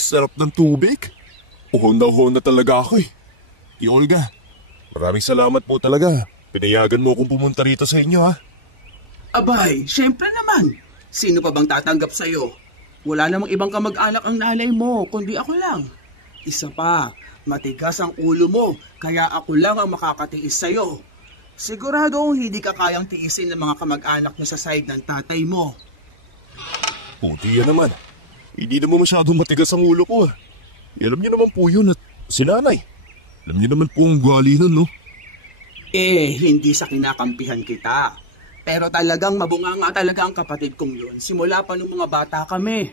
Sarap ng tubig. Uhon na talaga ako eh. Ti Olga, maraming salamat po talaga. Pinayagan mo akong pumunta rito sa inyo ha. Abay, syempre naman. Sino pa bang tatanggap sa'yo? Wala namang ibang kamag-anak ang nanay mo, kundi ako lang. Isa pa, matigas ang ulo mo, kaya ako lang ang makakatiis sa'yo. Siguradong hindi ka kayang tiisin ng mga kamag-anak mo sa side ng tatay mo. Puti yan naman. Hindi naman masyadong matigas ang ulo ko. Alam niyo naman po yun at si nanay. Alam niyo naman po ang ugali nun, no? Hindi sa kinakampihan kita. Pero talagang mabunganga talaga ang kapatid kong yun. Simula pa nung mga bata kami.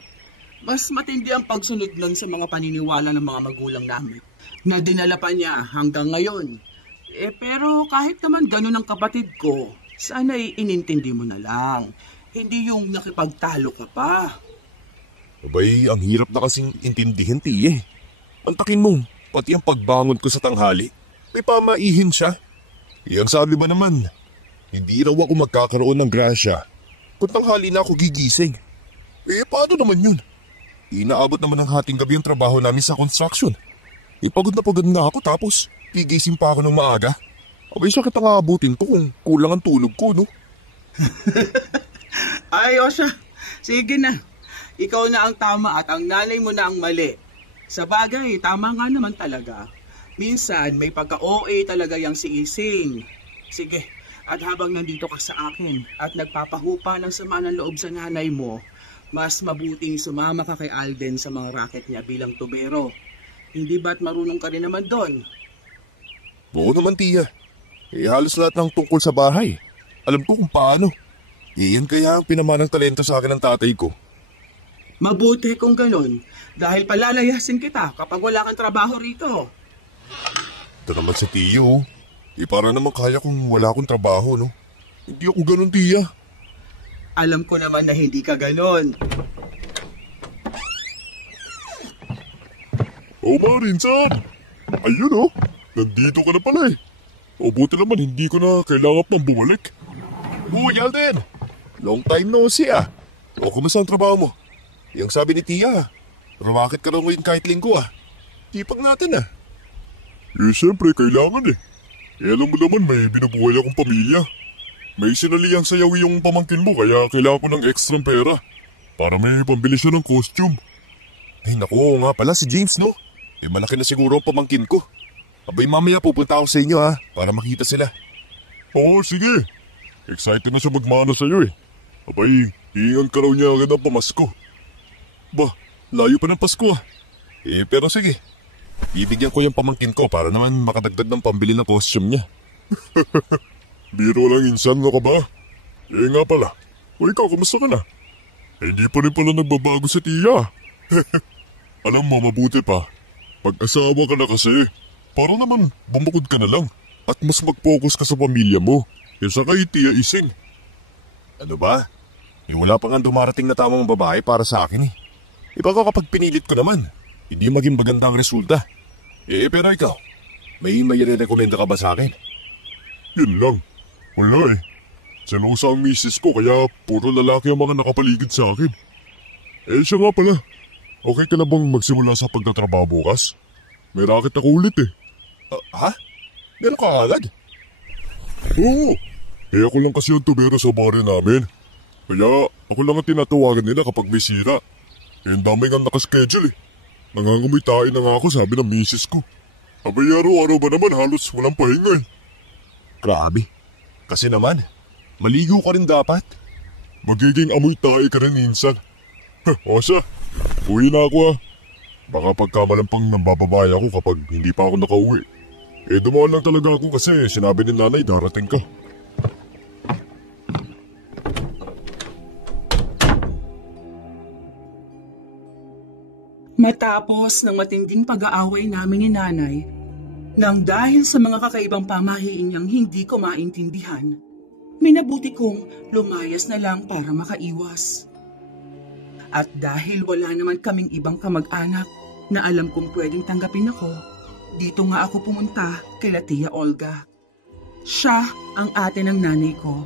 Mas matindi ang pagsunod nun sa mga paniniwala ng mga magulang namin. Na dinala pa niya hanggang ngayon. Pero kahit naman ganun ang kapatid ko, sana'y inintindi mo na lang. Hindi yung nakipagtalo ka pa. Abay, ang hirap na kasing intindihin, tiye. Antakin mo, pati ang pagbangon ko sa tanghali, may pamaihin siya. Ang sabi ba naman, hindi raw ako magkakaroon ng grasya kung tanghali na ako gigising. Paano naman yun? Inaabot naman ng hating gabi ang trabaho namin sa construction. Pagod na ako tapos gigising pa ako ng maaga. Abay, sakit ang aabutin ko kung kulang ang tulog ko, no? Ay, Osha, sige na. Ikaw na ang tama at ang nanay mo na ang mali. Sa bagay, tama nga naman talaga. Minsan, may pagka-OA talaga yang si Ising. Sige, at habang nandito ka sa akin at nagpapahupa ng sama ng loob sa nanay mo, mas mabuting sumama ka kay Alden sa mga racket niya bilang tubero. Hindi ba't marunong ka rin naman doon? Oo naman, tiya. Halos lahat ng tungkol sa bahay. Alam ko kung paano. Iyan kaya ang pinamanang talento sa akin ng tatay ko. Mabuti kung ganun, dahil palalayasin kita kapag wala kang trabaho rito. Ito naman sa tiyo. Para naman kaya kung wala akong trabaho, no? Hindi ako ganun, tiya. Alam ko naman na hindi ka ganun. Marinsan! Ayun nandito ka na pala eh. Buti naman hindi ko na kailangan pang bumalik. Uy, Alden! Long time no see ah. Kumusta ang trabaho mo? Yung sabi ni tiya, rumakit ka raw ngayon kahit linggo ah. Tipag natin ah. Siyempre kailangan eh. Alam mo naman may binubuhay akong pamilya. May sinaliyang sayawi yung pamangkin mo kaya kailangan ko ng extra pera. Para may pambili siya ng costume. Naku nga pala si James no? Malaki na siguro ang pamangkin ko. Abay mamaya pupunta ako sa inyo ha, para makita sila. Oo sige. Excited na siya magmana sa'yo eh. Abay, hihingan ka raw niya agad ang pamasko. Bah, layo pa ng Pasko ah. Pero sige. Bibigyan ko yung pamangkin ko para naman makadagdag ng pambili ng costume niya. Biro lang insan mo ka ba? Nga pala. O ikaw, kumusta ka na? Hindi pa rin pala nagbabago sa tiya. Alam mo, mabuti pa. Pag-asawa ka na kasi, para naman bumukod ka na lang at mas mag-focus ka sa pamilya mo. Kesa kay Tia Ising. Ano ba? Wala pa nga dumarating na tamang babae para sa akin eh. Iba ko kapag pinilit ko naman, hindi maging maganda ang resulta. Pero ikaw, may re-recommenda ka ba sa akin? Yun lang. Wala eh. Sinusa ang misis ko kaya puro lalaki ang mga nakapaligid sa akin. Siya nga pala. Okay ka na bang magsimula sa pagtatrabaho bukas? May racket ako ulit eh. Ha? Meron ka agad? Oo. Ako lang kasi ang tubero sa baryo namin. Kaya ako lang ang tinatawagan nila kapag may sira. Ang dami nga nakaschedule eh. Nangangamoy tayo na nga ako sabi ng misis ko. Abay araw-araw ba naman halos walang pahinga eh. Grabe. Kasi naman, maligo ka rin dapat. Magiging amoy tayo ka rin minsan. O siya, uwi na ako ah. Baka pagkamalampang nambababaya ako kapag hindi pa ako nakauwi. Dumaan lang talaga ako kasi sinabi ni nanay darating ka. Matapos ng matinding pag-aaway namin ni nanay, nang dahil sa mga kakaibang pamahiin niyang hindi ko maintindihan, minabuti kong lumayas na lang para makaiwas. At dahil wala naman kaming ibang kamag-anak na alam kong pwedeng tanggapin ako, dito nga ako pumunta kila Tia Olga. Siya ang ate ng nanay ko,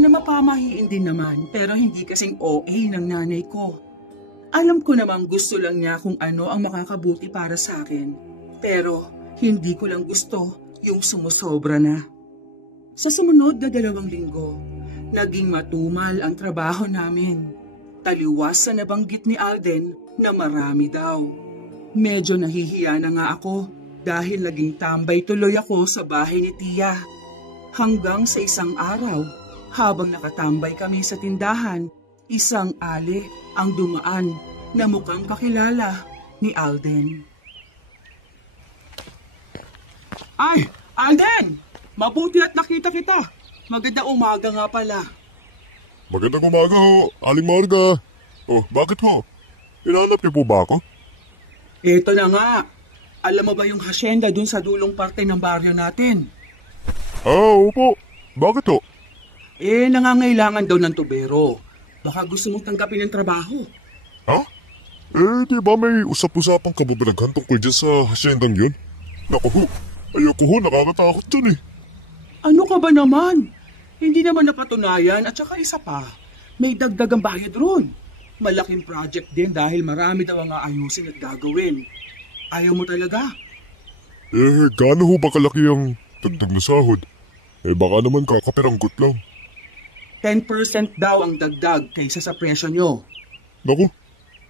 na mapamahiin din naman pero hindi kasing OA ng nanay ko. Alam ko namang gusto lang niya kung ano ang makakabuti para sa akin. Pero hindi ko lang gusto yung sumusobra na. Sa sumunod na 2 linggo, naging matumal ang trabaho namin. Taliwas sa nabanggit ni Alden na marami daw. Medyo nahihiya na nga ako dahil naging tambay tuloy ako sa bahay ni Tia. Hanggang sa isang araw, habang nakatambay kami sa tindahan, isang ali ang dumaan na mukhang kakilala ni Alden. Ay, Alden! Mabuti at nakita kita. Maganda umaga nga pala. Magandang umaga ho, Aling Marga. Oh, bakit ho? Hinahanap niyo po ba ako? Eto na nga. Alam mo ba yung hasyenda dun sa dulong parte ng baryo natin? Opo. Bakit ho? Nangangailangan daw ng tubero. Baka gusto mong tanggapin ng trabaho. Ha? Di ba may usap-usapang kababalaghan tungkol dyan sa hasyendang yun? Naku ho, ayoko ho, nakakatakot dyan eh. Ano ka ba naman? Hindi naman napatunayan at saka isa pa, may dagdagang bayad ron. Malaking project din dahil marami daw ang aayusin at gagawin. Ayaw mo talaga? Gaano ho ba kalaki ang dagdag na sahod? Baka naman kakapiranggot lang. 10% daw ang dagdag kaysa sa presyo nyo. Naku,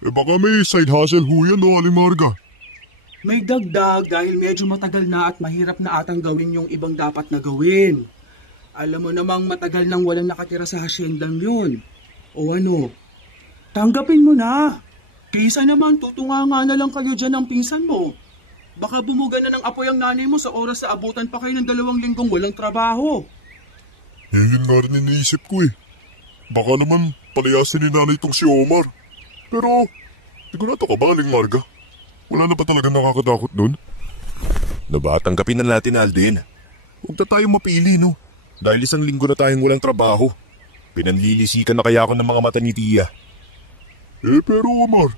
baka may side hustle ho yan o, Aling Marga. May dagdag dahil medyo matagal na at mahirap na atang gawin yung ibang dapat na gawin. Alam mo namang matagal nang walang nakatira sa hasyendang yun. O ano? Tanggapin mo na. Kaysa naman tutunganga na lang kayo dyan ng pinsan mo. Baka bumuga na ng apoy ang nanay mo sa oras na abutan pa kayo ng 2 linggong walang trabaho. Yun nga rin iniisip ko eh. Baka naman palayasin ni nanay itong si Omar. Pero, sigurado ka ba, Aling Marga? Wala na pa talaga nakakatakot doon? Tanggapin na natin, Alden. Huwag na tayong mapili, no? Dahil 1 linggo na tayong walang trabaho. Pinanlilisikan na kaya ako ng mga mata ni Tia. Pero Omar,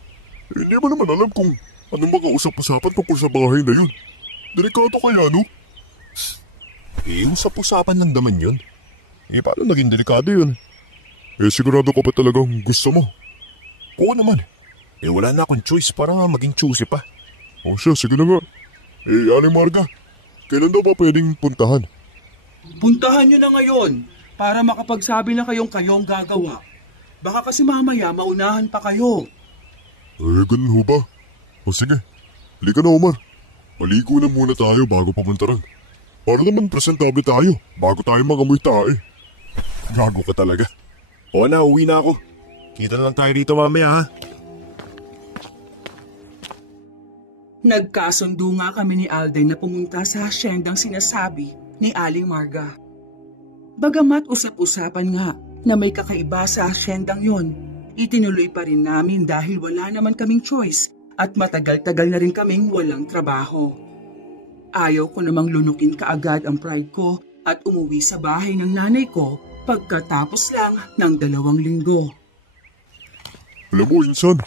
hindi mo naman alam kung anong makausap-usapan tungkol sa bahay na yun. Delikado kaya, no? Usap-usapan lang naman yun. Paano naging delikado yun? Sigurado ka ba talagang gusto mo? Oo naman. Wala na akong choice para nga maging choosy pa. O siya, sige na nga. Aling Marga, kailan daw ba pwedeng puntahan? Puntahan nyo na ngayon para makapagsabi na kayong gagawa. Baka kasi mamaya maunahan pa kayo. Ganun ho ba? O sige, halika na Omar. Maligo na muna tayo bago papunta ron. Para naman presentable tayo bago tayo magamoy tae. Gago ka talaga. O na, uwi na ako. Kita na lang tayo rito mamaya ha. Nagkasundo nga kami ni Alden na pumunta sa hasyendang sinasabi ni Aling Marga. Bagamat usap-usapan nga na may kakaiba sa hasyendang yon, itinuloy pa rin namin dahil wala naman kaming choice at matagal-tagal na rin kaming walang trabaho. Ayaw ko namang lunukin kaagad ang pride ko at umuwi sa bahay ng nanay ko pagkatapos lang ng 2 linggo. Alam mo, insan,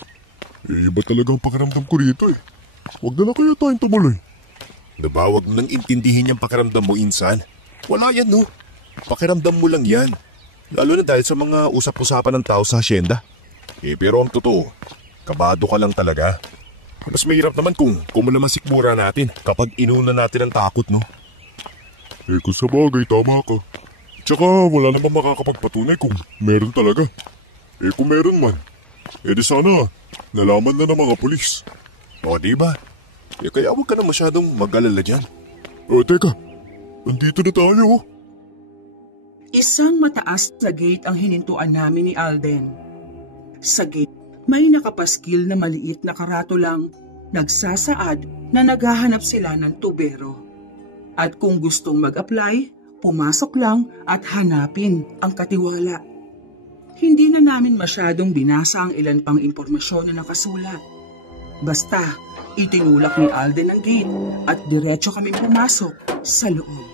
iba talaga ang pakiramdam ko rito eh. Huwag na lang kaya tayong tumuloy. Huwag mo nang intindihin yung pakiramdam mo, insan. Wala yan, no? Pakiramdam mo lang yan. Lalo na dahil sa mga usap-usapan ng tao sa hasyenda. Pero ang totoo, kabado ka lang talaga. Mas mahirap naman kung naman natin kapag inuna natin ang takot, no? Kung sa bagay, tama ka. Tsaka wala namang makakapagpatunay kung meron talaga. Kung meron man, di sana nalaman na ng mga pulis. O, diba? Kaya huwag ka na masyadong mag-alala dyan. Teka, nandito na tayo. Isang mataas na gate ang hinintuan namin ni Alden. Sa gate, may nakapaskil na maliit na karatulang nagsasaad na naghahanap sila ng tubero. At kung gustong mag-apply, pumasok lang at hanapin ang katiwala. Hindi na namin masyadong binasa ang ilan pang impormasyon na nakasulat. Basta, itinulak ni Alden ang gate at diretso kaming pumasok sa loob.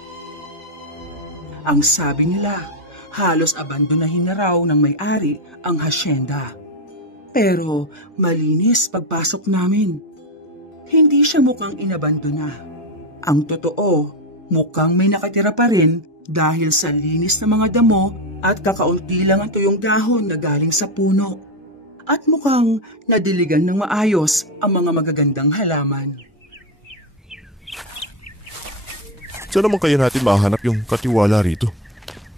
Ang sabi nila, halos abandonahin na raw ng may-ari ang hasyenda. Pero malinis pagpasok namin. Hindi siya mukhang inabandona. Ang totoo, mukhang may nakatira pa rin dahil sa linis ng mga damo at kakaunti lang ang tuyong dahon na galing sa puno. at mukhang nadiligan ng maayos ang mga magagandang halaman. Saan naman kaya natin mahanap yung katiwala rito?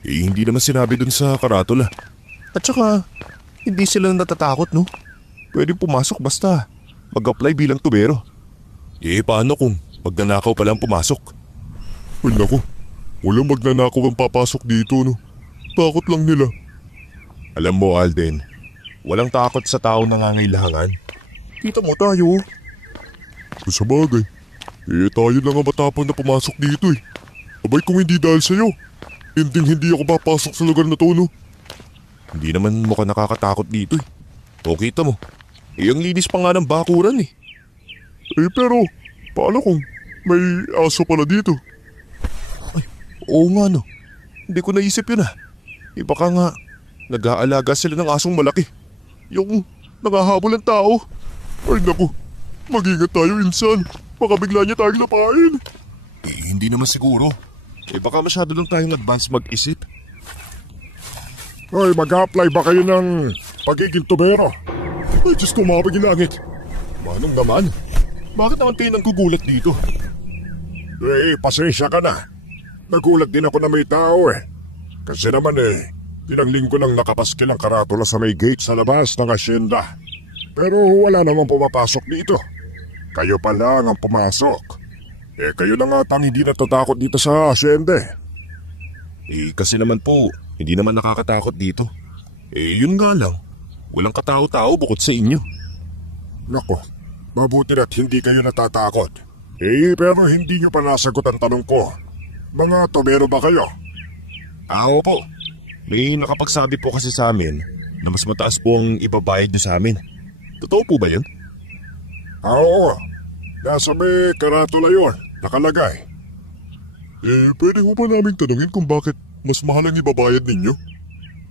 Hindi naman sinabi dun sa karatula. At saka, hindi sila natatakot, no? Pwede pumasok basta mag-apply bilang tubero. Paano kung magnanakaw palang pumasok? Ay naku, walang magnanakaw ang papasok dito, no? Takot lang nila. Alam mo, Alden, walang takot sa tao nangangailangan. Kita mo tayo. Sa bagay, tayo lang ang matapang na pumasok dito eh. Abay kung hindi dahil sa'yo, hindi ako papasok sa lugar na to, no? Hindi naman mukhang nakakatakot dito eh. O kita mo, ang linis pa nga ng bakuran eh. Pero, paano kung may aso pala dito? Ay, oo nga no. Hindi ko naisip yun ah. Baka nga, nag-aalaga sila ng asong malaki. Yung nangahabol ng tao. Ay naku, mag-ingat tayo insan. Baka bigla niya tayong lapain. Hindi naman siguro. Baka masyado lang tayong advance mag-isip. Ay, mag-apply ba kayo ng pagiging tubero? Ay, Diyos ko, mapaging langit. Manong naman? Bakit naman kayo nang gugulat dito? Pasensya ka na. Nagulat din ako na may tao eh. Kasi naman tinangling ko ng nakapaskil ang karatula sa may gate sa labas ng asyenda. Pero wala namang pumapasok dito. Kayo pa lang ang pumasok. Kayo na nga tang hindi natatakot dito sa asyenda eh. Kasi naman po, hindi naman nakakatakot dito. Yun nga lang. Walang katao-tao bukod sa inyo. Nako, mabuti na't hindi kayo natatakot. Pero hindi nyo pa nasagot ang tanong ko. Mga tubero ba kayo? Opo. May nakapagsabi po kasi sa amin na mas mataas po ang ibabayad nyo sa amin. Totoo po ba yun? Oo. Nasa may karatula yun. Nakalagay. Pwede ko ba namin tanungin kung bakit mas mahal ang ibabayad ninyo?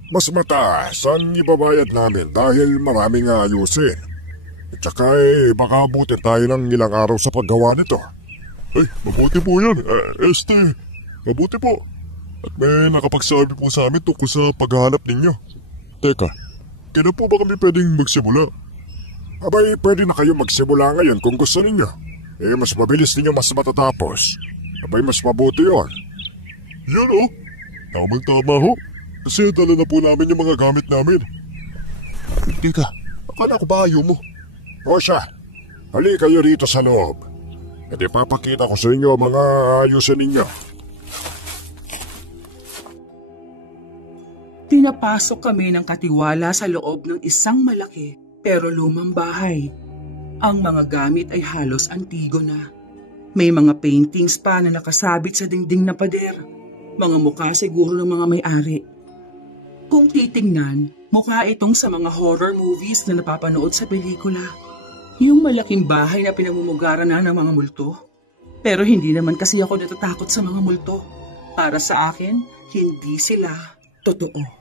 Mas mataas ang ibabayad namin dahil maraming ayusin. At saka baka abutin tayo ng ilang araw sa paggawa nito. Ay, mabuti po yan. Mabuti po. At may nakapagsabi po sa amin tungkol sa paghahanap ninyo. Teka, kailan po ba kami pwedeng magsimula? Abay, pwede na kayo magsimula ngayon kung gusto ninyo. Mas mabilis ninyo mas matatapos. Abay, mas mabuti yun. Yan oh. Tamang-tama ho. Kasi dala na po namin yung mga gamit namin. Teka, akala ko ba ayaw mo? O siya, hali kayo rito sa loob. At ipapakita ko sa inyo mga ayusin ninyo. Pinapasok kami ng katiwala sa loob ng isang malaki pero lumang bahay. Ang mga gamit ay halos antigo na. May mga paintings pa na nakasabit sa dingding na pader. Mga mukha siguro ng mga may-ari. Kung titingnan, mukha itong sa mga horror movies na napapanood sa pelikula. Yung malaking bahay na pinamumugaran na ng mga multo. Pero hindi naman kasi ako natatakot sa mga multo. Para sa akin, hindi sila totoo.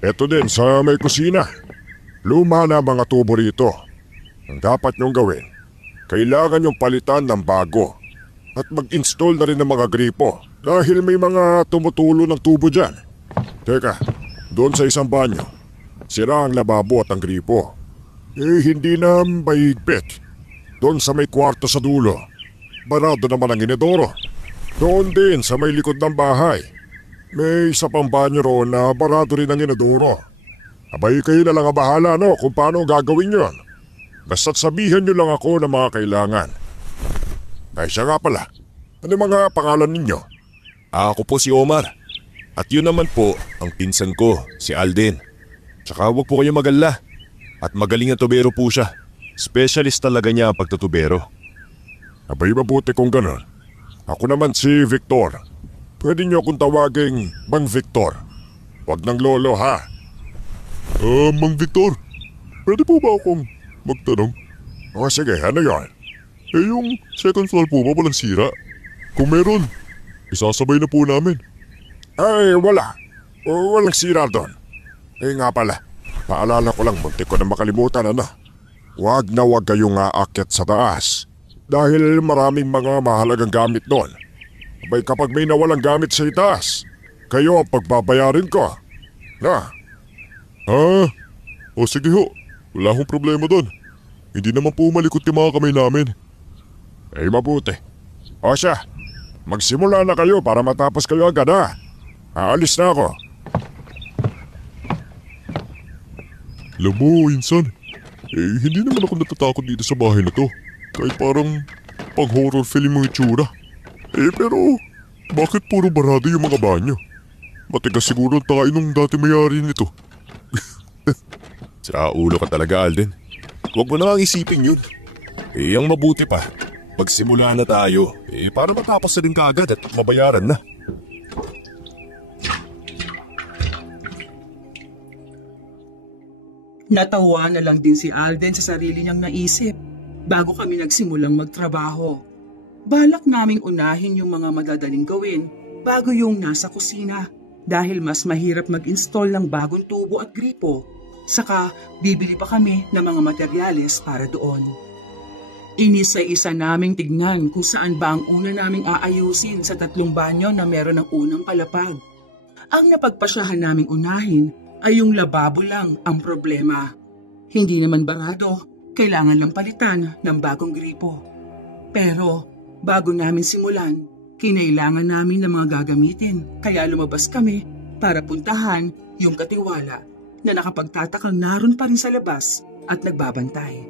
Eto din sa may kusina. Luma na mga tubo rito. Ang dapat nyong gawin, kailangan nyong palitan ng bago. At mag-install na rin ng mga gripo dahil may mga tumutulo ng tubo dyan. Teka, doon sa isang banyo, sira ang lababo at ang gripo. Hindi na mahigpit. Doon sa may kwarto sa dulo, barado naman ang inidoro. Doon din sa may likod ng bahay, may isa pang banyo roon na barado rin ang inidoro. Abay kayo na lang ang bahala kung paano gagawin yon. Basta't sabihan nyo lang ako ng mga kailangan. Ay siya nga pala, ano mga pangalan ninyo? Ako po si Omar. At yun naman po ang pinsan ko, si Alden. Tsaka huwag po kayo mag-alala. At magaling na tubero po siya. Specialist talaga niya ang pagtutubero. Abay mabuti kung gano'n. Ako naman si Victor. Pwede niyo akong tawaging Mang Victor. Huwag ng lolo ha. Mang Victor, pwede po ba akong magtanong? O sige, ano yon? Yung second floor po ba walang sira? Kung meron, isasabay na po namin. Ay, wala. Walang sira doon. Nga pala, paalala ko lang, muntik ko na makalimutan Huwag na huwag kayong aakyat sa taas. Dahil maraming mga mahalagang gamit doon. Abay kapag may nawalang gamit sa itaas, kayo ang pagbabayarin ko. Na? O sige ho, wala akong problema doon. Hindi naman po malikot yung mga kamay namin. Mabuti. O siya, magsimula na kayo para matapos kayo agad ha. Aalis na ako. Alam mo, Insan, hindi naman ako natatakot dito sa bahay na to. Kahit parang pang-horror film yung itsura. Pero bakit puro barado yung mga banyo? Matigas siguro ang tayo nung dati mayari nito. Sa ulo ka talaga, Alden. Huwag mo na ang isipin yun. Ang mabuti pa, magsimula na tayo. Para matapos na rin kaagad at mabayaran na. Natawa na lang din si Alden sa sarili niyang naisip bago kami nagsimulang magtrabaho. Balak naming unahin yung mga madadaling gawin bago yung nasa kusina dahil mas mahirap mag-install ng bagong tubo at gripo. Saka bibili pa kami ng mga materyales para doon. Inisa-isa naming tignan kung saan ba ang una naming aayusin sa 3 banyo na meron ng unang palapag. Ang napagpasyahan naming unahin ay yung lababo lang ang problema. Hindi naman barado, kailangan lang palitan ng bagong gripo. Pero bago namin simulan, kinailangan namin ng mga gagamitin kaya lumabas kami para puntahan yung katiwala na nakapagtatakang naroon pa rin sa labas at nagbabantay.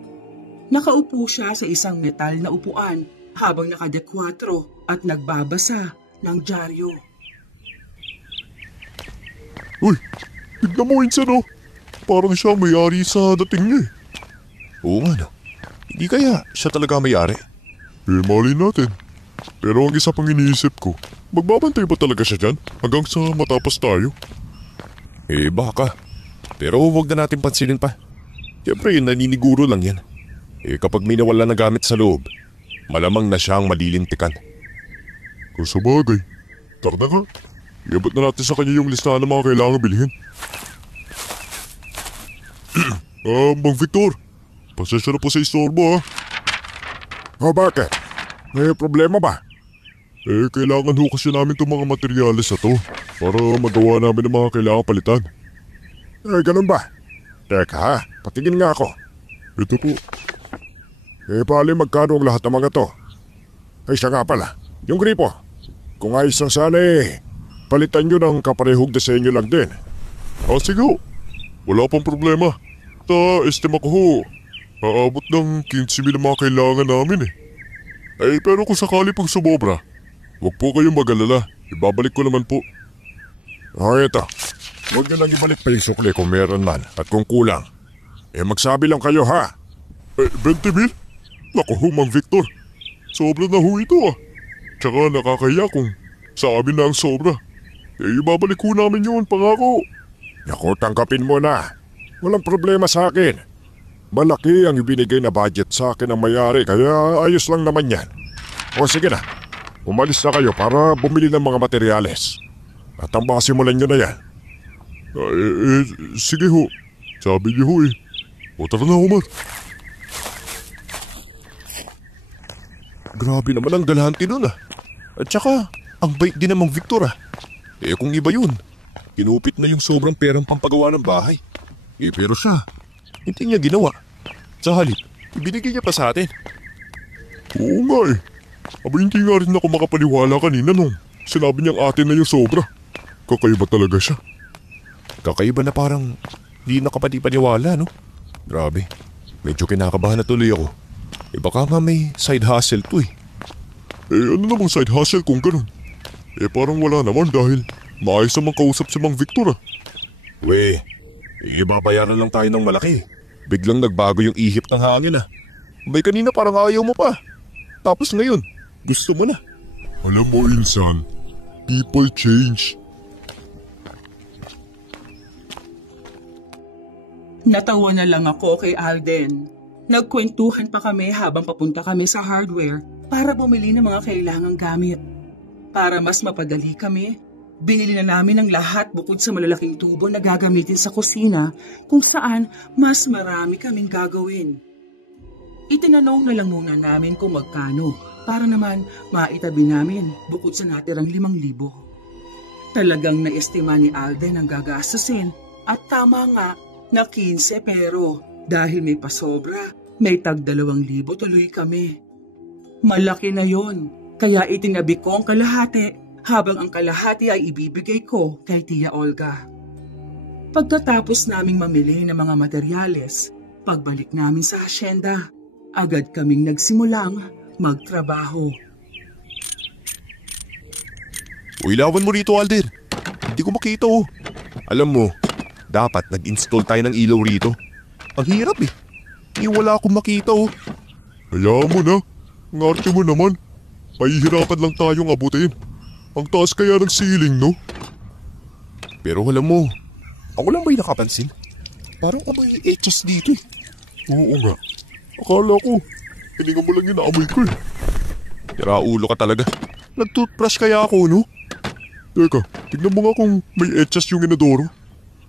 Nakaupo siya sa isang metal na upuan habang nakadekwatro at nagbabasa ng dyaryo. Uy, tignan mo, Insan oh. Parang siya may-ari sa dating niya eh. Oo nga no. Hindi kaya siya talaga may-ari? Mali natin. Pero ang isa pang iniisip ko, magbabantay ba talaga siya dyan hanggang sa matapos tayo? Baka. Pero huwag na natin pansinin pa. Siyempre, naniniguro lang yan. Kapag may nawala na gamit sa loob, malamang na siyang malilintikan. Kung sa bagay, tara na nga. Iabot na natin sa kanya yung listahan ng mga kailangan bilhin. Mang Victor, pasensya na po sa istorbo ha. Bakit? May problema ba? Kailangan ho kasi namin itong mga materyales na to para magawa namin ang mga kailangan palitan. Ganun ba? Teka ha, patingin nga ako. Ito po. Pali magkano ang lahat ng mga to? Siya nga pala, yung gripo. Kung ayos lang sana palitan nyo ng kaparehong disenyo lang din. Sige ho, wala pang problema. Estima ko ho, aabot ng 15,000 ang mga kailangan namin pero kung sakali pang sumobra, huwag po kayong mag-alala, ibabalik ko naman po. Ito. Huwag nyo lang ibalik pa yung sukli kung meron man at kung kulang. Magsabi lang kayo ha. 20,000? Naku ho, Mang Victor. Sobra na ho ito Tsaka nakakahiya kung sa amin na ang sobra. Ibabalik ho namin yun, pangako. Naku, tangkapin mo na. Walang problema sa akin. Malaki ang ibinigay na budget sa akin ng may-ari kaya ayos lang naman yan. O sige na, umalis na kayo para bumili ng mga materyales. At ang masimulan nyo na yan. Sige ho. Sabi niyo ho O tara na, Omar. Grabe naman ang galante nun At saka, ang bait din namang Victor kung iba yun, kinupit na yung sobrang perang pampagawa ng bahay. Pero siya, hindi niya ginawa. Sa halip, ibinigay niya pa sa atin. Oo nga Aba hindi nga rin ako makapaniwala kanina nung sinabi niyang atin na yung sobra. Kakaiba talaga siya. Kakaiba na parang di nakapaniwala, no? Grabe, medyo kinakabahan na tuloy ako. Baka nga may side hustle to ano namang side hustle kung ganun? Parang wala naman dahil maayos namang kausap si Mang Victor Ibabayaran lang tayo ng malaki. Biglang nagbago yung ihip ng hangin May kanina parang ayaw mo pa. Tapos ngayon, gusto mo na. Alam mo, Insan, people change. Natawa na lang ako kay Alden. Nagkwentuhan pa kami habang papunta kami sa hardware para bumili ng mga kailangang gamit. Para mas mapadali kami, binili na namin ang lahat bukod sa malalaking tubo na gagamitin sa kusina kung saan mas marami kaming gagawin. Itinanong na lang muna namin kung magkano para naman maitabi namin bukod sa natirang 5,000. Talagang naestima ni Alden ang gagastusin at tama nga na 15 pero dahil may pasobra, may tag 2,000 tuloy kami. Malaki na yon, kaya itinabi ko ang kalahati habang ang kalahati ay ibibigay ko kay Tia Olga. Pagkatapos naming mamili ng mga materyales, pagbalik namin sa hasyenda, agad kaming nagsimulang magtrabaho. Uy, lawan mo rito, Alden. Hindi ko makita oh. Alam mo, dapat nag-install tayo ng ilaw rito. Ang hirap eh. Wala akong makita oh. Hayaan mo na. Ang arte mo naman. Mahihirapan lang tayong abutin. Ang taas kaya ng ceiling, no? Pero alam mo, ako lang ba'y nakapansin? Parang amoy etchos dito eh. Oo nga. Akala ko, hininga mo lang yung naamoy ko eh. Tira ulo ka talaga. Nag-toothbrush kaya ako, no? Teka, tignan mo nga kung may etchas yung inodoro.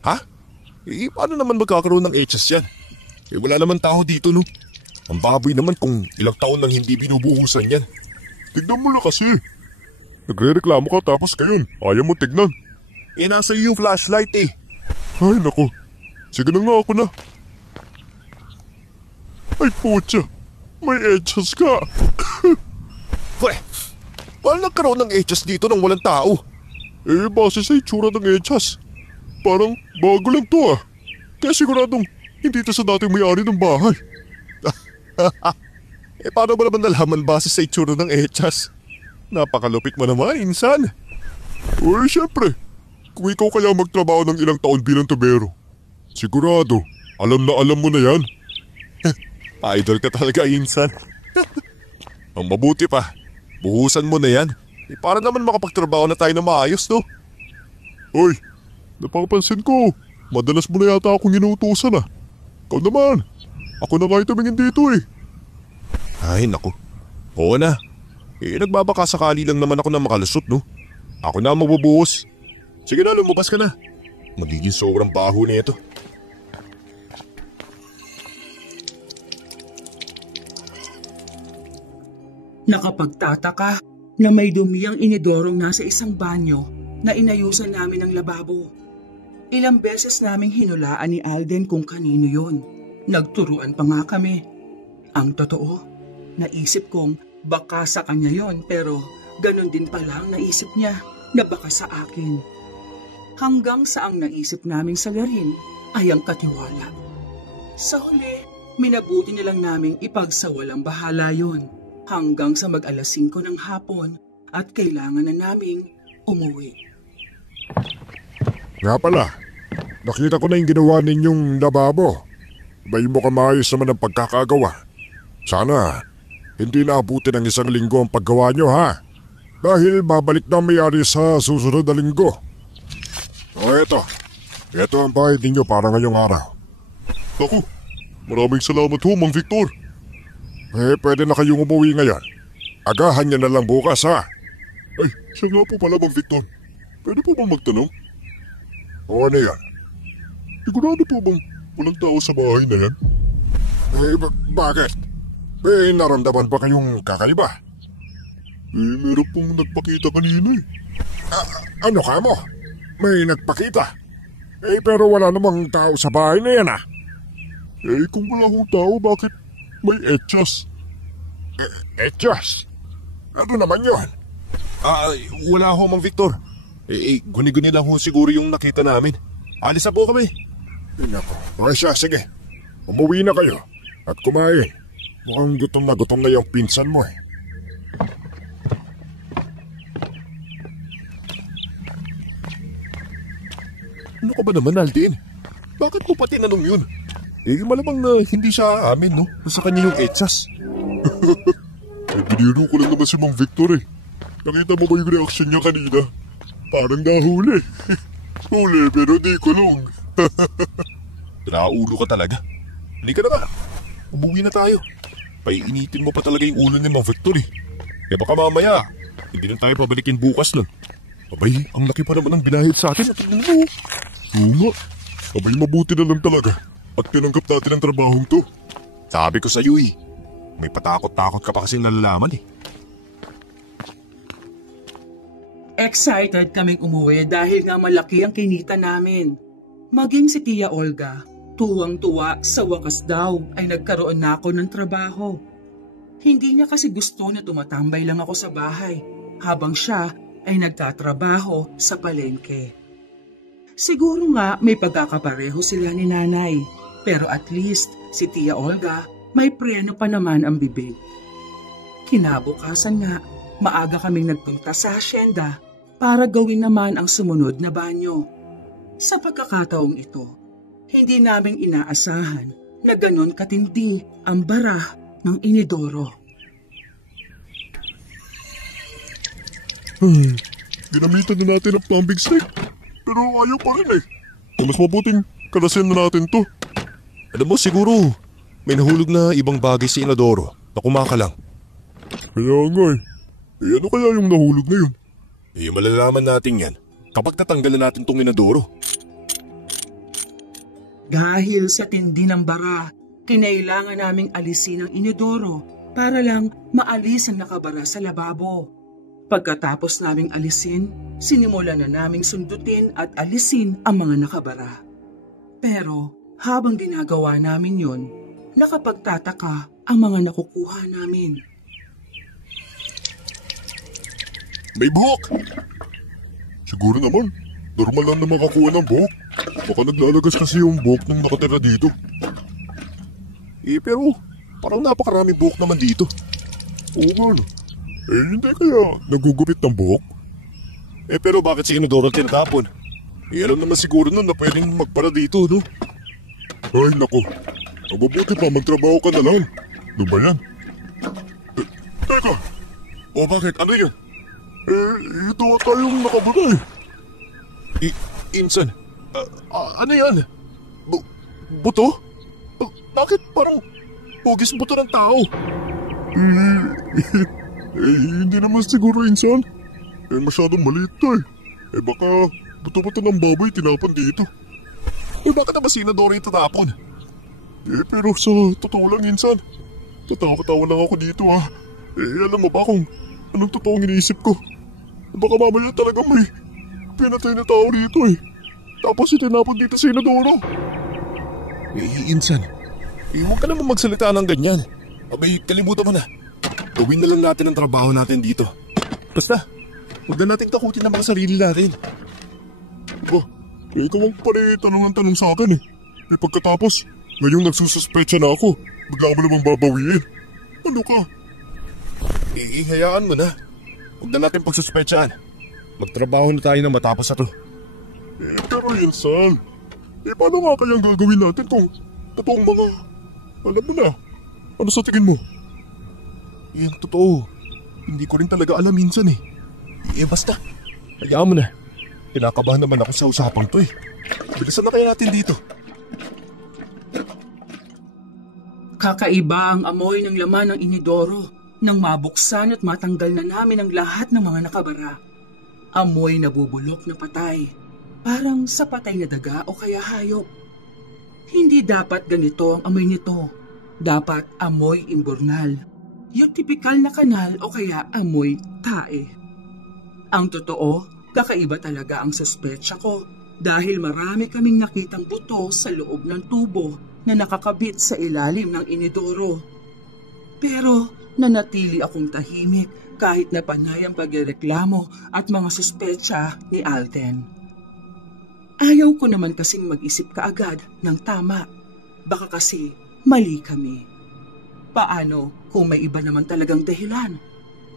Ha? Paano naman magkakaroon ng etchas yan? Wala naman tao dito, no? Ang baboy naman kung ilang taon nang hindi binubuhusan yan. Tignan mo na kasi. Nagre-reklamo ka tapos ngayon, ayaw mo tignan. Nasa iyo yung flashlight eh. Ay nako, sige na nga ako na. Ay putya, may etchas ka. Pre, paano nagkaroon ng etchas dito nang walang tao? Base sa itsura ng etchas. Parang bago lang to ah. Kaya siguradong hindi to sa dating may-ari ng bahay. Paano ba naman nalaman base sa itsura ng etchas? Napakalupit mo naman, insan. Uy, syempre. Kung ikaw kaya magtrabaho ng ilang taon bilang tubero, sigurado, alam na alam mo na yan. Idol ka talaga, insan. Ang mabuti pa, buhusan mo na yan. Para naman makapagtrabaho na tayo na maayos, no? Uy, napapansin ko, madalas mo na yata akong inuutusan ah. Ikaw naman, ako na kayo tumingin dito eh. Ay, naku. Oo na. Nagbabaka sakali lang naman ako na makalusot, no? Ako na ang magbubuhos. Sige na, lumabas ka na. Magiging sobrang baho na ito. Nakapagtataka na may dumi ang inidorong nasa isang banyo na inayusan namin ng lababo. Ilang beses naming hinulaan ni Alden kung kanino yon. Nagturuan pa nga kami. Ang totoo, naisip kong baka sa kanya yon pero ganun din pala ang naisip niya na baka sa akin. Hanggang sa ang naisip naming salarin ay ang katiwala. Sa huli, minabuti nilang naming ipagsawalang bahala yon. Hanggang sa mag-alas 5 ng hapon at kailangan na naming umuwi. Nga pala, nakita ko na yung ginawa ninyong lababo. May mukhang maayos naman ang pagkakagawa. Sana, hindi naabuti ng 1 linggo ang paggawa nyo ha. Dahil babalik na may-ari sa susunod na linggo. O eto, ito ang bayad ninyo para ngayong araw. Ako, maraming salamat ho, Mang Victor. Pwede na kayong umuwi ngayon. Agahan niya na lang bukas ha. Ay, siya nga po pala, Mang Victor. Pwede po bang magtanong? O ano yan? Sigurado po bang walang tao sa bahay na yan? Bakit? May naramdaman pa kayong kakaiba? Meron pong nagpakita kanina eh. Ano ka mo? May nagpakita? Pero wala namang tao sa bahay na yan ah. Kung wala akong tao, bakit may etchas? Etchas? Ano naman yun? Wala ho, Mang Victor. Guni-guni lang ho siguro yung nakita namin. Alis na po kami. Nako, okay siya, sige. Umuwi na kayo at kumain. Mukhang gutom na yung pinsan mo eh. Ano ka ba naman, Alden? Bakit mo pa tinanong yun? Malamang na hindi siya amin, no? Sa kanya yung etchas. Biniro ko lang naman si Mang Victor eh. Nakita mo ba yung reaksyon niya kanina? Parang nahuli. Huli pero di kulong. Naulo ka talaga. Hindi ka na ka. Umuwi na tayo. Paiinitin mo pa talaga yung ulo ni Mang Victor eh. Kaya baka mamaya, hindi na tayo pabalikin bukas lang. Abay, ang laki pa naman ang binahid sa atin. Oo nga. Abay, mabuti na lang talaga. At tinanggap natin ang trabahong to. Sabi ko sa'yo eh. May patakot-takot ka pa kasi nalalaman eh. Excited kaming umuwi dahil nga malaki ang kinita namin. Maging si Tia Olga, Tuwang-tuwa sa wakas daw ay nagkaroon na ako ng trabaho. Hindi niya kasi gusto na tumatambay lang ako sa bahay habang siya ay nagtatrabaho sa palengke. Siguro nga may pagkakapareho sila ni nanay, pero at least si Tia Olga may preno pa naman ang bibig. Kinabukasan nga, maaga kaming nagpunta sa hasyenda para gawin naman ang sumunod na banyo. Sa pagkakataong ito, hindi namin inaasahan na ganon katindi ang bara ng inidoro. Ginamitan na natin ang plumbing stick. Pero ayaw pa rin eh. Mas mabuting kalasin na natin to. Alam mo siguro, may nahulog na ibang bagay sa inodoro na kumakalang. Kaya nga eh. Ano kaya yung nahulog na yun? Malalaman natin yan kapag natanggal na natin tong inodoro. Dahil sa tindi ng bara, kinailangan naming alisin ang inodoro para lang maalis ang nakabara sa lababo. Pagkatapos naming alisin, sinimulan na naming sundutin at alisin ang mga nakabara. Pero habang ginagawa namin yon, nakapagtataka ang mga nakukuha namin. May buhok! Siguro naman, normal lang na makakuha ng buhok. Baka naglalagas kasi yung buhok nung nakatira dito. Pero parang napakaraming buhok naman dito. Oo nga no. Hindi kaya nagugupit ng buhok? Pero bakit si inodoro tinatapon? Alam naman siguro nun na pwedeng magpara dito, no? Ay, nako. Mabuti pa, magtrabaho ka na lang. Ano ba yan? Teka! O bakit? Ano yun? Ito tayong nakabara eh. Insan, ano yan? Buto? Bakit parang hugis buto ng tao? Hindi naman siguro, insan. Masyadong maliit to eh. Baka buto-buto ng baboy tinapan dito. Bakit naman si inodoro yung tatapon? Pero sa totoo lang, insan. Tatawa-tawa lang ako dito ha. Alam mo ba kung anong totoong iniisip ko? Baka mamaya talaga may pinatay na tao dito eh. Tapos itinapon dito sa inodoro. Insan, huwag ka naman magsalita ng ganyan. Abay, kalimutan mo na. Gawin na lang natin ang trabaho natin dito. Basta, huwag na natin takutin ang mga sarili natin. Ikaw ang pala tanong sa akin eh. Pagkatapos, ngayong nagsususpecha na ako, bigla mo namang babawiin. Ano ka? Hayaan mo na. Huwag na natin pagsuspetsahan. Magtrabaho na tayo na matapos na to. Pero insan, paano nga kayang gagawin natin tong totoong mga... Alam mo na, ano sa tingin mo? Yung totoo, hindi ko rin talaga alam minsan eh. Basta, hayaan mo na. Kinakabahan naman ako sa usapang to eh. Bilisan na kaya natin dito. Kakaiba ang amoy ng laman ng inidoro nang mabuksan at matanggal na namin ang lahat ng mga nakabara. Amoy na bubulok na patay. Parang sa patay na daga o kaya hayop. Hindi dapat ganito ang amoy nito. Dapat amoy imburnal. Yung tipikal na kanal o kaya amoy tae. Ang totoo, kakaiba talaga ang suspetsa ko dahil marami kaming nakitang buto sa loob ng tubo na nakakabit sa ilalim ng inidoro. Pero nanatili akong tahimik kahit na panay ang pagreklamo at mga suspetsa ni Alden. Ayaw ko naman kasing mag-isip kaagad ng tama. Baka kasi mali kami. Paano kung may iba naman talagang dahilan?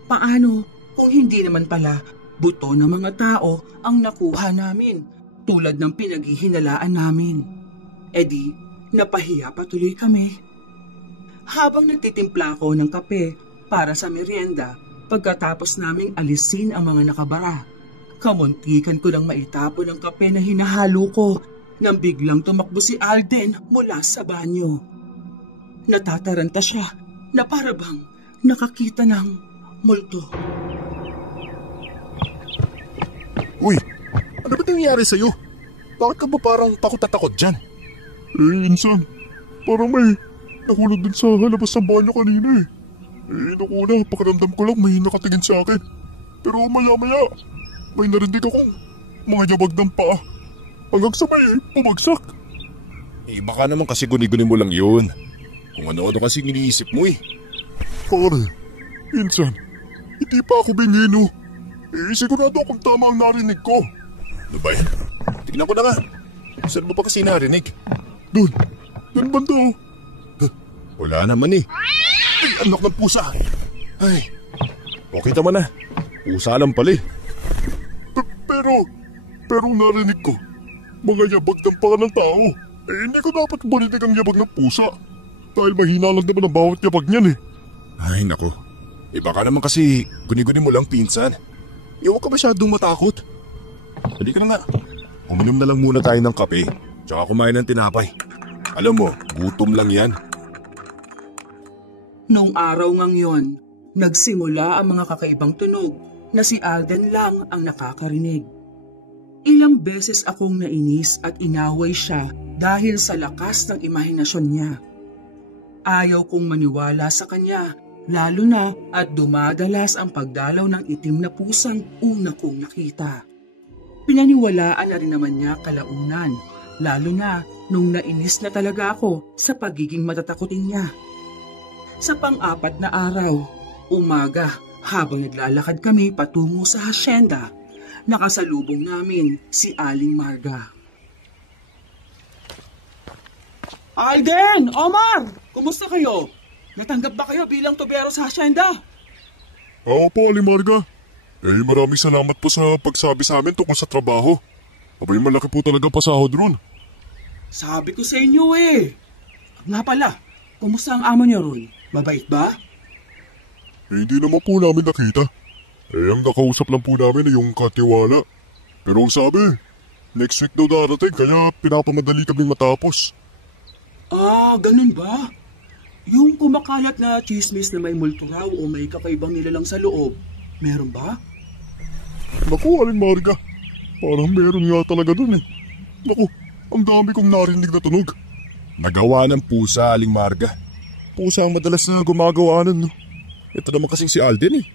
Paano kung hindi naman pala buto ng mga tao ang nakuha namin tulad ng pinaghihinalaan namin? Di, napahiya patuloy kami. Habang nagtitimpla ko ng kape para sa merienda pagkatapos naming alisin ang mga nakabara, kamuntikan ko lang maitapon ang kape na hinahalo ko nang biglang tumakbo si Alden mula sa banyo. Natataranta siya na parabang nakakita ng multo. Uy, ano ba nangyari sa'yo? Bakit ka ba parang takot-takot dyan? Insan, parang may nahulog din sa halabas ng banyo kanina eh. Naku na, pakiramdam ko lang may nakatingin sa akin. Pero maya-maya, may narinig akong mga yabag ng paa hanggang sa may pumagsak. Baka naman kasi guni-guni mo lang yun. Kung ano-ano kasi iniisip mo eh. Pare, minsan, hindi pa ako bingino. Sigurado akong tama ang narinig ko. Ano ba yan? Tignan ko na nga. Saan mo pa kasi narinig? Doon banda oh. Wala naman eh. Ay, anak ng pusa. Ay, okay tama na. Pusa lang pala eh. Pero narinig ko, mga yabag ng panga ng tao. Hindi ko dapat balinig ang yabag ng pusa. Dahil mahina lang naman ang bawat yabag niyan eh. Ay, nako. Baka naman kasi guni-guni mo lang, pinsan. Huwag ka masyadong matakot. Halika na nga. Uminom na lang muna tayo ng kape, tsaka kumain ng tinapay. Alam mo, gutom lang yan. Nung araw ngang yon, nagsimula ang mga kakaibang tunog na si Alden lang ang nakakarinig. Ilang beses akong nainis at inaway siya dahil sa lakas ng imahinasyon niya. Ayaw kong maniwala sa kanya, lalo na at dumadalas ang pagdalaw ng itim na pusang una kong nakita. Pinaniwalaan na rin naman niya kalaunan, lalo na nung nainis na talaga ako sa pagiging matatakotin niya. Sa pang-apat na araw, umaga, habang naglalakad kami patungo sa hasyenda, nakasalubong namin si Aling Marga. Alden! Omar! Kumusta kayo? Natanggap ba kayo bilang tubero sa hasyenda? Oo po, Aling Marga. Maraming salamat po sa pagsabi sa amin tungkol sa trabaho. Abay, malaki po talaga pasahod ron. Sabi ko sa inyo eh. Nga pala, kumusta ang amo niyo ron? Mabait ba? Hindi naman po namin nakita. Ang nakausap lang po namin ay yung katiwala. Pero ang sabi, next week daw darating kaya pinapamadali kaming matapos. Ah, ganun ba? Yung kumakalat na chismis na may multo raw o may kakaibang nilalang sa loob, meron ba? Naku, Aling Marga. Parang meron nga talaga dun eh. Naku, ang dami kong narinig na tunog. Nagawa ng pusa, Aling Marga. Pusa ang madalas na gumagawa nun. Ito naman kasing si Alden eh.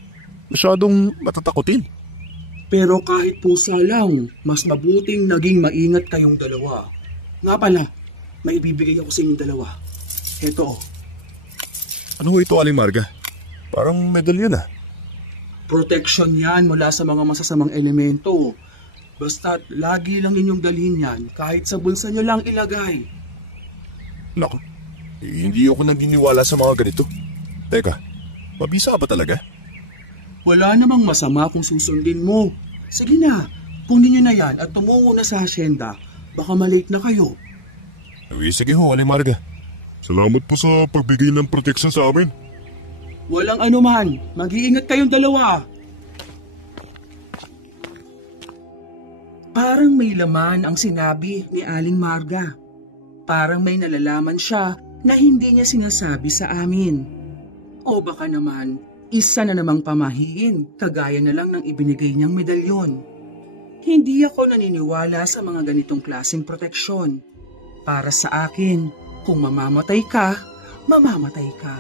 Masyadong matatakotin. Pero kahit pusa lang, mas mabuting naging maingat kayong dalawa. Nga pala, may ibibigay ako sa inyong dalawa. Heto. Ano ito, Aling Marga? Parang medalyon ah. Protection yan mula sa mga masasamang elemento. Basta't lagi lang ninyong dalhin yan kahit sa bulsa nyo lang ilagay. Naku, hindi ako naniniwala sa mga ganito. Teka, mabisa ka ba talaga? Wala namang masama kung susundin mo. Sige na, kunin nyo na yan at tumungo na sa hasyenda. Baka malate na kayo. Uy, sige ho, Aling Marga. Salamat po sa pagbigay ng protection sa amin. Walang anuman. Mag-iingat kayong dalawa. Parang may laman ang sinabi ni Aling Marga. Parang may nalalaman siya na hindi niya sinasabi sa amin. O baka naman, isa na namang pamahiin, kagaya na lang ng ibinigay niyang medalyon. Hindi ako naniniwala sa mga ganitong klaseng proteksyon. Para sa akin, kung mamamatay ka, mamamatay ka.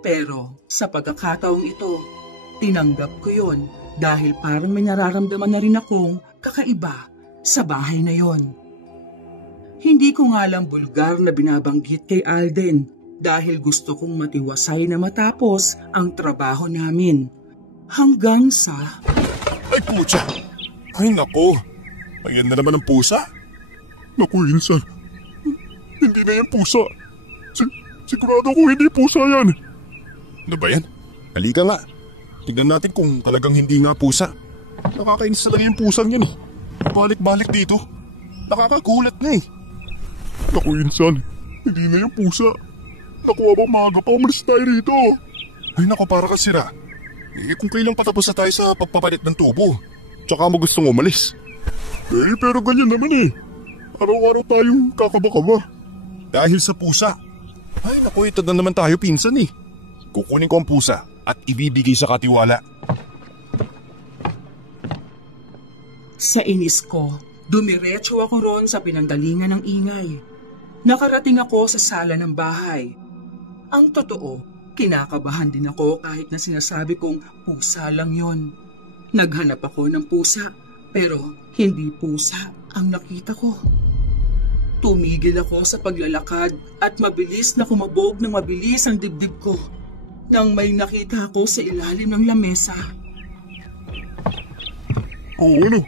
Pero sa pagkakataong ito, tinanggap ko yon dahil parang may nararamdaman na rin akong kakaiba sa bahay na yon. Hindi ko nga lang bulgar na binabanggit kay Alden dahil gusto kong matiwasay na matapos ang trabaho namin. Hanggang sa... Ay, putya! Ay, nako! Ayan na naman ang pusa. Naku, Insan. Hindi na yan pusa. Sigurado ko hindi pusa yan. Ano ba yan? Halika nga. Tignan natin kung talagang hindi nga pusa. Nakakainis talaga yung pusang yan eh. Balik-balik dito. Nakakagulat na eh. Naku, Insan. Hindi na yan pusa. Naku, abang maaga pa umalis tayo rito. Ay, naku, para ka sira. Kung kailang patapos na tayo sa pagpapalit ng tubo. Tsaka mo gustong umalis. Pero ganyan naman eh. Araw-araw tayong kakaba-kaba. Dahil sa pusa. Ay, naku, ito na naman tayo, pinsan eh. Kukunin ko ang pusa at ibibigay sa katiwala. Sa inis ko, dumiretso ako roon sa pinanggalingan ng ingay. Nakarating ako sa sala ng bahay. Ang totoo, kinakabahan din ako kahit na sinasabi kong pusa lang yon. Naghanap ako ng pusa, pero hindi pusa ang nakita ko. Tumigil ako sa paglalakad at mabilis na kumabog ng mabilis ang dibdib ko nang may nakita ko sa ilalim ng lamesa. Oo, ano?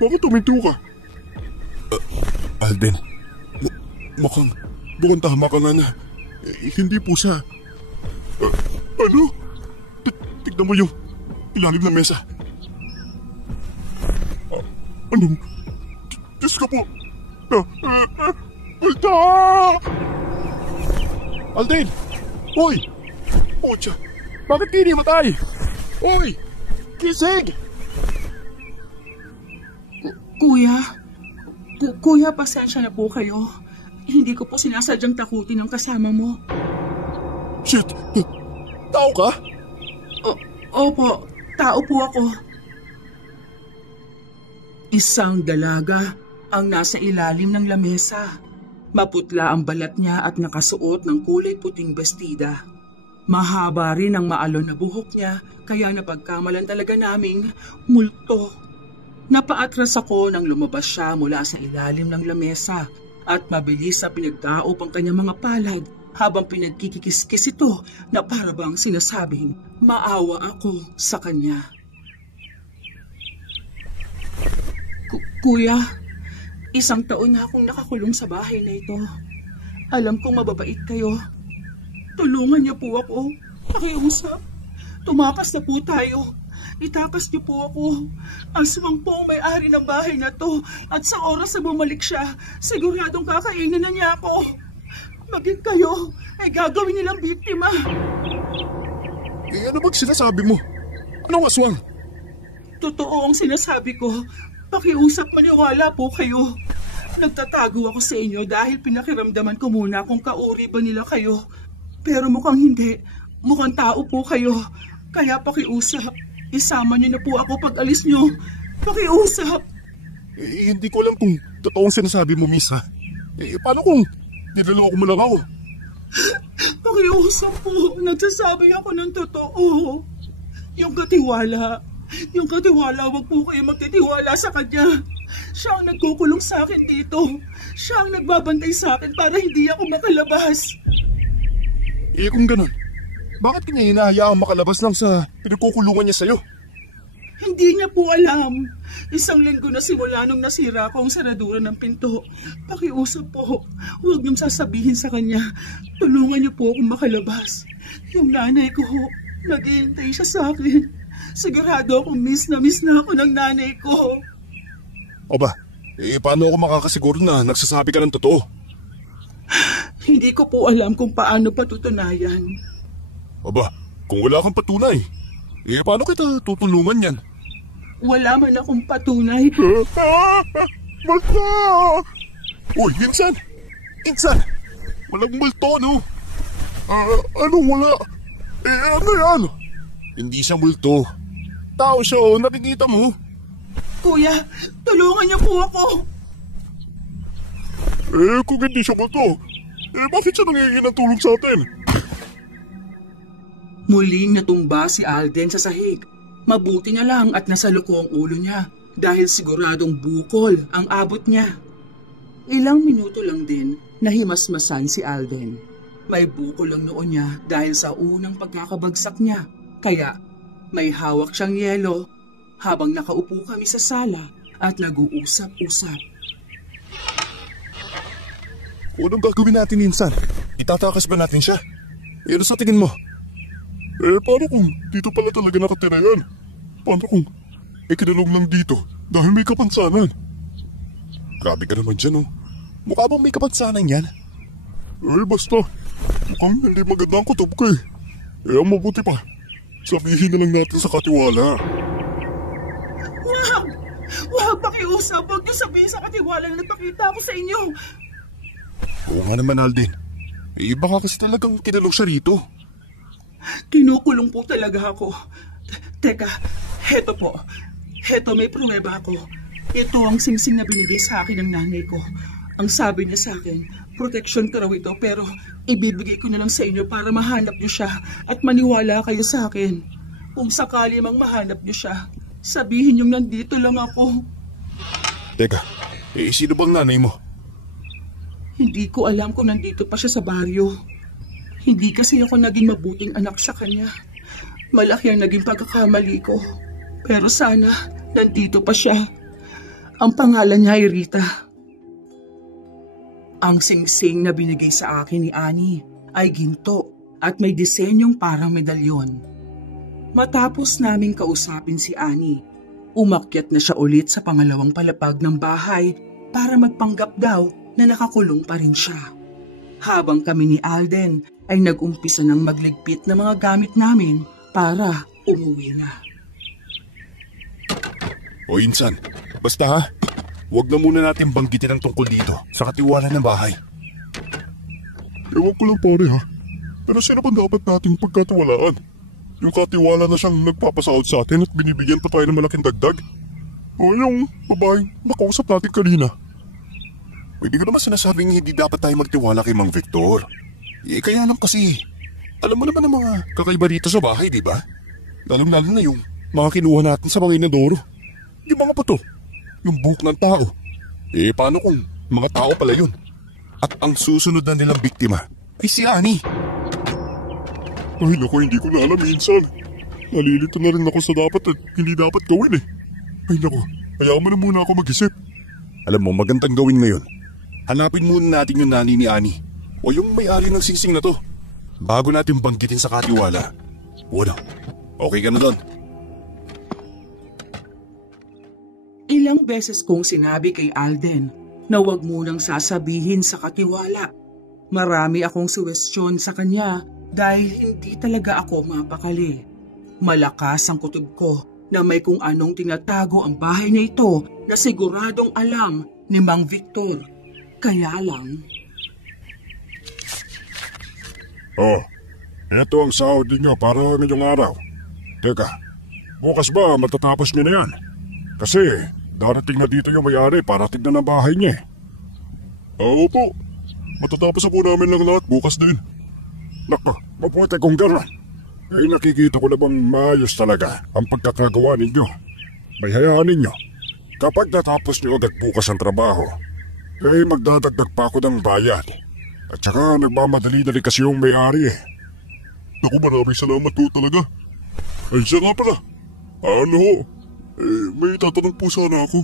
Bakit tuminto ka? Alden, mukhang tama ka nga na. Hindi po siya. Ano? Tignan mo yung ilalim ng mesa. Anong? Diyos ka po! Alda! Alden! Hoy! Ocha! Bakit di matay? Hoy! Kisig! Kuya, pasensya na po kayo. Hindi ko po sinasadyang takutin ang kasama mo. Shit! Tao ka? Opo, tao po ako. Isang dalaga ang nasa ilalim ng lamesa. Maputla ang balat niya at nakasuot ng kulay puting bestida. Mahaba rin ang maalon na buhok niya, kaya napagkamalan talaga naming multo. Napaatras ako nang lumabas siya mula sa ilalim ng lamesa at mabilis na pinagdaop ang kanyang mga palad habang pinagkikiskis ito na parabang sinasabing maawa ako sa kanya. Kuya, 1 taon na akong nakakulong sa bahay na ito. Alam kong mababait kayo. Tulungan niyo po ako. Pakiusap. Tumakas na po tayo. Itakas niyo po ako. Aswang po ang may-ari ng bahay na to at sa oras na bumalik siya, siguradong kakainin na niya ako. Maging kayo ay gagawin nilang biktima. Ano bang sinasabi mo? Anong aswang? Totoo ang sinasabi ko. Pakiusap, maniwala po kayo. Nagtatago ako sa inyo dahil pinakiramdaman ko muna kung kauri ba nila kayo. Pero mukhang hindi. Mukhang tao po kayo. Kaya pakiusap. Isama niyo na po ako pag alis niyo. Pakiusap. Hindi ko alam kung totoong sinasabi mo, Miss, ha? Paano kung niloloko mo lang ako? Pakiusap po. Nagsasabi ako ng totoo. Yung katiwala, wag po kayo magtitiwala sa kanya. Siya ang nagkukulong sa akin dito. Siya ang nagbabantay sa akin para hindi ako makalabas. Kung ganun, bakit kanya hinahayaang makalabas lang sa pinagkukulungan niya sa'yo? Hindi niya po alam. 1 linggo na simula nung nasira ko ang saradura ng pinto. Pakiusap po, huwag niyong sasabihin sa kanya. Tulungan niyo po akong makalabas. Yung nanay ko, naghihintay siya sa akin. Sigurado akong miss na ako ng nanay ko. Aba, paano ako makakasiguro na nagsasabi ka ng totoo? Hindi ko po alam kung paano patutunayan. Aba, kung wala kang patunay, paano kita tutulungan yan? Wala man akong patunay. Basta! Uy, Insan! Insan! Walang multo, no? Anong wala? Ano yan? Hindi siya multo. Tao siya, nakikita mo. Kuya, tulungan niyo po ako. Kung hindi siya multo, bakit siya nangyayari ng tulong sa atin? Muling natumba si Alden sa sahig. Mabuti na lang at nasaluko ang ulo niya dahil siguradong bukol ang abot niya. Ilang minuto lang din nahimasmasan si Alden. May bukol ang noon niya dahil sa unang pagkakabagsak niya. Kaya may hawak siyang yelo habang nakaupo kami sa sala at nag-uusap-usap. Anong gagawin natin, Insan? Itatakas ba natin siya? Ano sa tingin mo? Paano kung dito pala talaga nakatira yan? Paano kung kinalong lang dito dahil may kapansanan? Grabe ka naman dyan, oh. Mukha bang may kapansanan yan? Basta. Mukhang hindi maganda ang kutob ko, ang mabuti pa. Sabihin na lang natin sa katiwala. Wag pakiusap. Huwag niyo sabihin sa katiwala na nagpakita ako sa inyo. Oo nga naman, Alden. Baka kasi talagang kinalong siya rito. Kinukulong po talaga ako. Teka, heto po. Heto, may pruweba ako. Ito ang singsing na binigay sa akin ng nanay ko. Ang sabi niya sa akin, protection ka raw ito, pero ibibigay ko na lang sa inyo para mahanap niyo siya at maniwala kayo sa akin. Kung sakali mang mahanap niyo siya, sabihin niyong nandito lang ako. Teka, sino bang nanay mo? Hindi ko alam kung nandito pa siya sa baryo. Hindi kasi ako naging mabuting anak sa kanya. Malaki ang naging pagkakamali ko. Pero sana, nandito pa siya. Ang pangalan niya ay Rita. Ang singsing na binigay sa akin ni Annie ay ginto at may disenyong parang medalyon. Matapos naming kausapin si Annie, umakyat na siya ulit sa pangalawang palapag ng bahay para magpanggap daw na nakakulong pa rin siya. Habang kami ni Alden ay nag-umpisa ng magligpit ng mga gamit namin para umuwi na. O Insan, basta ha, huwag na muna natin banggitin ang tungkol dito sa katiwala ng bahay. Ewan ko lang pare ha. Pero sino ba dapat nating pagkatiwalaan? Yung katiwala na siyang nagpapasahod sa atin at binibigyan pa tayo ng malaking dagdag? O yung babaeng nakausap natin kanina? Hindi ko naman sinasabing hindi dapat tayo magtiwala kay Mang Victor. Kaya lang kasi, alam mo naman ang mga kakaiba dito sa bahay, di ba? Lalong-lalo na yung mga kinuha natin sa mga inodoro. Yung mga bato, yung buhok ng tao. Paano kung mga tao pala yun? At ang susunod na nilang biktima ay si Annie. Ay naku, hindi ko na alam minsan. Nalilito na rin ako sa dapat at hindi dapat gawin eh. Ay naku, hayaan mo na muna ako mag-isip. Alam mo, magandang gawin ngayon. Hanapin muna natin yung nani ni Annie o yung may-ari ng singsing na to bago natin banggitin sa katiwala. Wala, okay ka na doon? Ilang beses kong sinabi kay Alden na huwag munang sasabihin sa katiwala. Marami akong suwestyon sa kanya dahil hindi talaga ako mapakali. Malakas ang kutob ko na may kung anong tinatago ang bahay na ito na siguradong alam ni Mang Victor. Kaya lang... Ito ang sahod niyo para ngayong araw. Teka, bukas ba matatapos niyo na yan? Kasi darating na dito yung may-ari para tignan ang bahay niya. Oo po, matatapos na po namin lang lahat bukas din. Nako, mabuti kong gano'n. Nakikita ko na bang maayos talaga ang pagkakagawa ninyo. May hayaan ninyo. Kapag natapos niyo agad bukas ang trabaho, magdadagdag pa ako ng bayad. At saka nagmamadali-dali kasi yung may-ari eh. Naku, maraming salamat po talaga. Ay, siya nga pala. Ano ho? May tatanong po sana ako.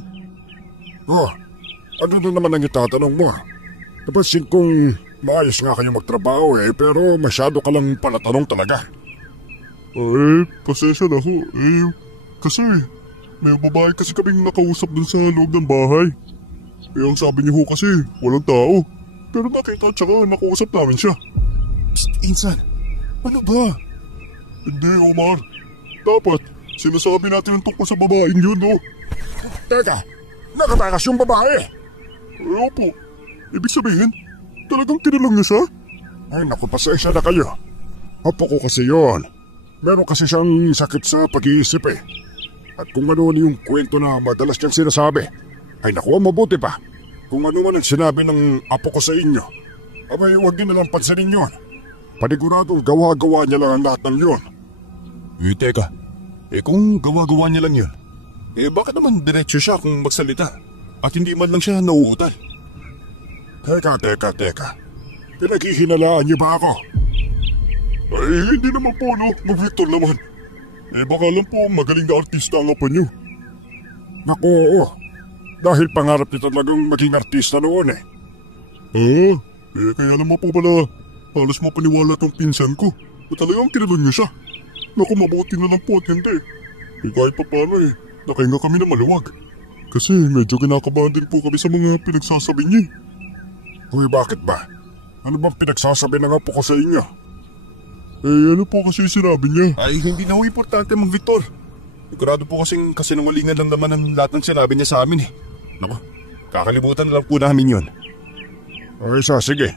Ano na naman ang itatanong mo? Napansin kong maayos nga kayo magtrabaho pero masyado ka lang palatanong talaga. Pasensya na ho. Kasi may babae kasi kaming nakausap dun sa loob ng bahay. Ang sabi niyo ho kasi walang tao. Pero nakita at saka nakausap namin siya. Psst, Insan, ano ba? Hindi, Omar. Dapat sinasabi natin ang tungkol sa babaeng yun, no? Teka, nakatakas yung babae. Opo. Ibig sabihin, talagang tinulong niyo siya? Ay naku, pasensya na kayo. Apo ko kasi yun. Meron kasi siyang sakit sa pag-iisip eh. At kung ano yung kwento na madalas niyang sinasabi, ay naku, mabuti pa. Kung ano man ang sinabi ng apo ko sa inyo, abay huwag din nalang pansinin yun. Paniguradong gawa-gawa niya lang ang lahat ng yun. Teka, kung gawa-gawa niya lang yun, bakit naman diretsyo siya kung magsalita at hindi man lang siya nauutal? Teka. Pinaghihinalaan niyo ba ako? Ay, hindi naman po, no? Mag-Victor naman. Baka lang po magaling na artista ang apo niyo. Naku, oo. Dahil pangarap niya talagang maging artista noon eh. Kaya naman po pala halos mapaniwala tong pinsan ko na talagang kinulong niyo siya. Naku, mabuti na lang po at hindi. Kahit pa paano nakahinga kami na maluwag. Kasi medyo kinakabahan din po kami sa mga pinagsasabi niya. Uy, bakit ba? Ano bang pinagsasabi ng apo ko sa inyo? Ano po kasi sinabi niya? Ay, hindi na ho importante, Mang Victor. Sigurado po kasing kasinungalingan lang naman ang lahat ng sinabi niya sa amin eh. Naku, kakalimutan na lang po namin yun. Ay, sige.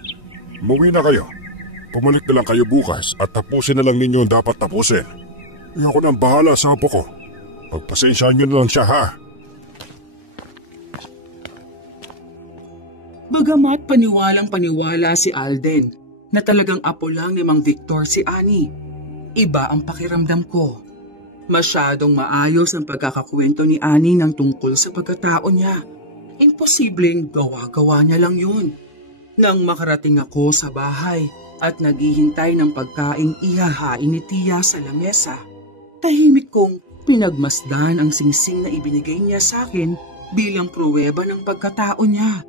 Umuwi na kayo. Pumalik na lang kayo bukas at tapusin na lang ninyo ang dapat tapusin. Ako nang bahala sa apo ko. Pagpasensyahan niyo na lang siya, ha? Bagamat paniwalang-paniwala si Alden na talagang apo lang ni Mang Victor si Annie, iba ang pakiramdam ko. Masyadong maayos ang pagkakakwento ni Annie ng tungkol sa pagkatao niya. Imposibleng gawa-gawa niya lang yun. Nang makarating ako sa bahay at naghihintay ng pagkaing ihahain ni Tia sa lamesa, tahimik kong pinagmasdan ang singsing na ibinigay niya sa akin bilang pruweba ng pagkatao niya.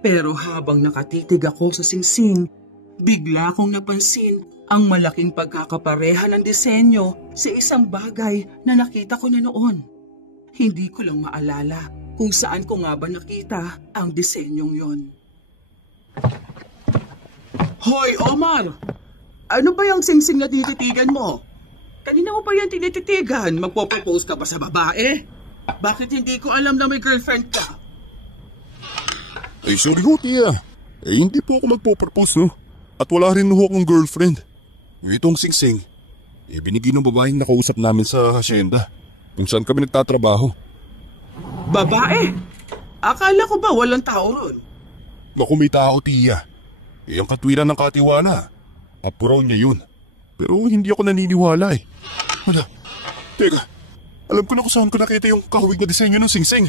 Pero habang nakatitig ako sa singsing, bigla kong napansin ang malaking pagkakapareha ng disenyo sa isang bagay na nakita ko na noon. Hindi ko lang maalala kung saan ko nga ba nakita ang disenyong yon. Hoy, Omar! Ano ba yung singsing na tititigan mo? Kanina mo pa yan tinititigan? Magpo-propose ka ba sa babae? Bakit hindi ko alam na may girlfriend ka? Ay, sorry ho, Tia. Hindi po ako magpo-propose, no? At wala rin ho akong girlfriend. Itong singsing, binigay ng babaeng nakausap namin sa hacienda, kung saan kami nagtatrabaho. Babae? Akala ko ba walang tao ron? Naku, may tao, Tia. Ang katwiran ng katiwala. Apuraw niya yun. Pero hindi ako naniniwala eh. Wala. Teka, alam ko na kung saan ko nakita yung kahawig na disenyo ng singsing.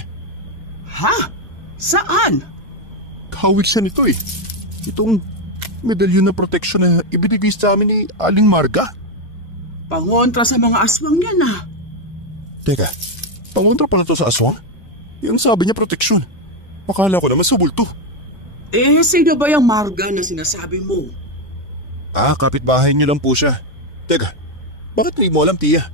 Ha? Saan? Kahawig siya nito eh. Itong medalyon na protection na ibinigay sa amin ni Aling Marga. Pangontra sa mga aswang yan ah. Teka, pangontra pala to sa aswang? Yung sabi niya protection. Akala ko naman sa bulto. Sino ba yung Marga na sinasabi mo? Kapitbahay niyo lang po siya. Teka, bakit hindi mo alam, Tia?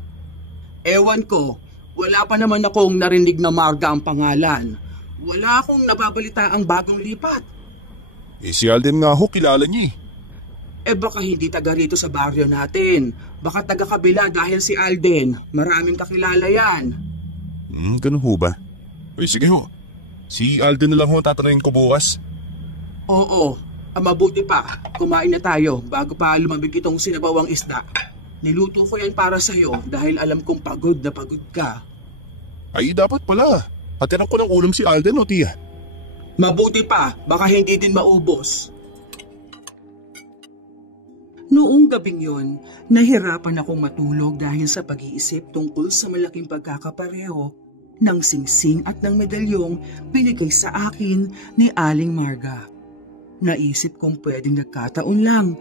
Ewan ko, wala pa naman akong narinig na Marga ang pangalan. Wala akong nababalita ang bagong lipat. Si Alden nga ho, kilala niya Baka hindi taga rito sa baryo natin. Baka taga kabila dahil si Alden. Maraming kakilala yan. Ganun ho ba? Sige ho. Si Alden na lang ho tatanungin ko bukas. Oo, mabuti pa. Kumain na tayo bago pa lumamig itong sinabawang isda. Niluto ko yan para sa'yo dahil alam kong pagod na pagod ka. Ay, dapat pala. Hatiran ko ng ulam si Alden o, Tia. Mabuti pa, baka hindi din maubos. Noong gabing yon, nahirapan akong matulog dahil sa pag-iisip tungkol sa malaking pagkakapareho ng singsing at ng medalyong binigay sa akin ni Aling Marga. Naisip kong pwedeng nagkataon lang,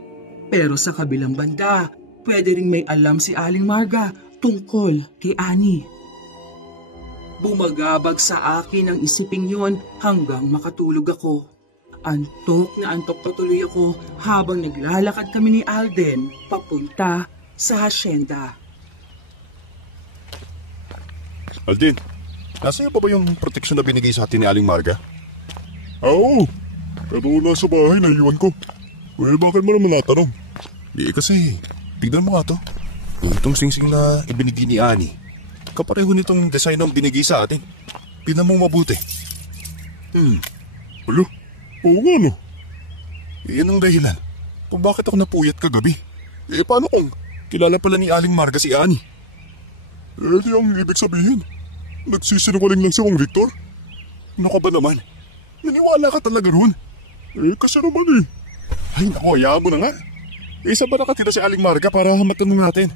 pero sa kabilang banda, pwede ring may alam si Aling Marga tungkol kay Annie. Bumagabag sa akin ang isiping yon hanggang makatulog ako. Antok na antok patuloy ako habang naglalakad kami ni Alden papunta sa hacienda. Alden, nasa iyo pa ba yung protection na binigay sa atin ni Aling Marga? Oo, pero nasa bahay na iwan ko. Bakit mo naman natanong? Kasi, tignan mo nga to. Itong singsing na ibinigay ni Annie. Kapareho nitong design ng binigay sa atin. Pinan mo mabuti. Alo? Oo nga no. Yan ang dahilan kung bakit ako napuyat kagabi. Paano kung kilala pala ni Aling Marga si Annie? Di ang ibig sabihin, nagsisinungaling lang si Mang Victor? Ano ka ba naman? Naniwala ka talaga ron? Kasi naman eh. Ay naku, hayaan mo na nga. Saan ba nakatira si Aling Marga para matanong natin?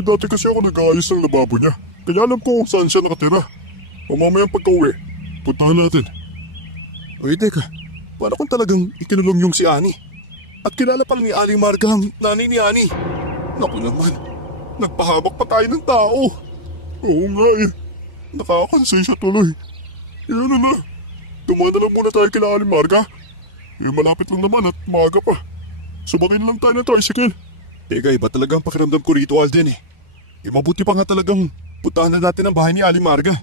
Dati kasi ako nag-aayos ng lababo niya. Kaya alam ko saan siya nakatira. Mamayang pagka-uwi, puntahan natin. Teka, paano kung talagang ikinulong yung si Annie? At kilala pala ni Aling Marga ang nanay ni Annie? Naku naman, nagpahabak pa tayo ng tao. Oo nga eh, nakakonsensya tuloy. Ano na, dumaan na lang muna tayo kila Aling Marga. Malapit lang naman at maaga pa. Sumakay na lang tayo ng tricycle. Teka, iba talaga ang pakiramdam ko rito, Alden eh. Mabuti pa nga talagang puntahan na natin ang bahay ni Aling Marga.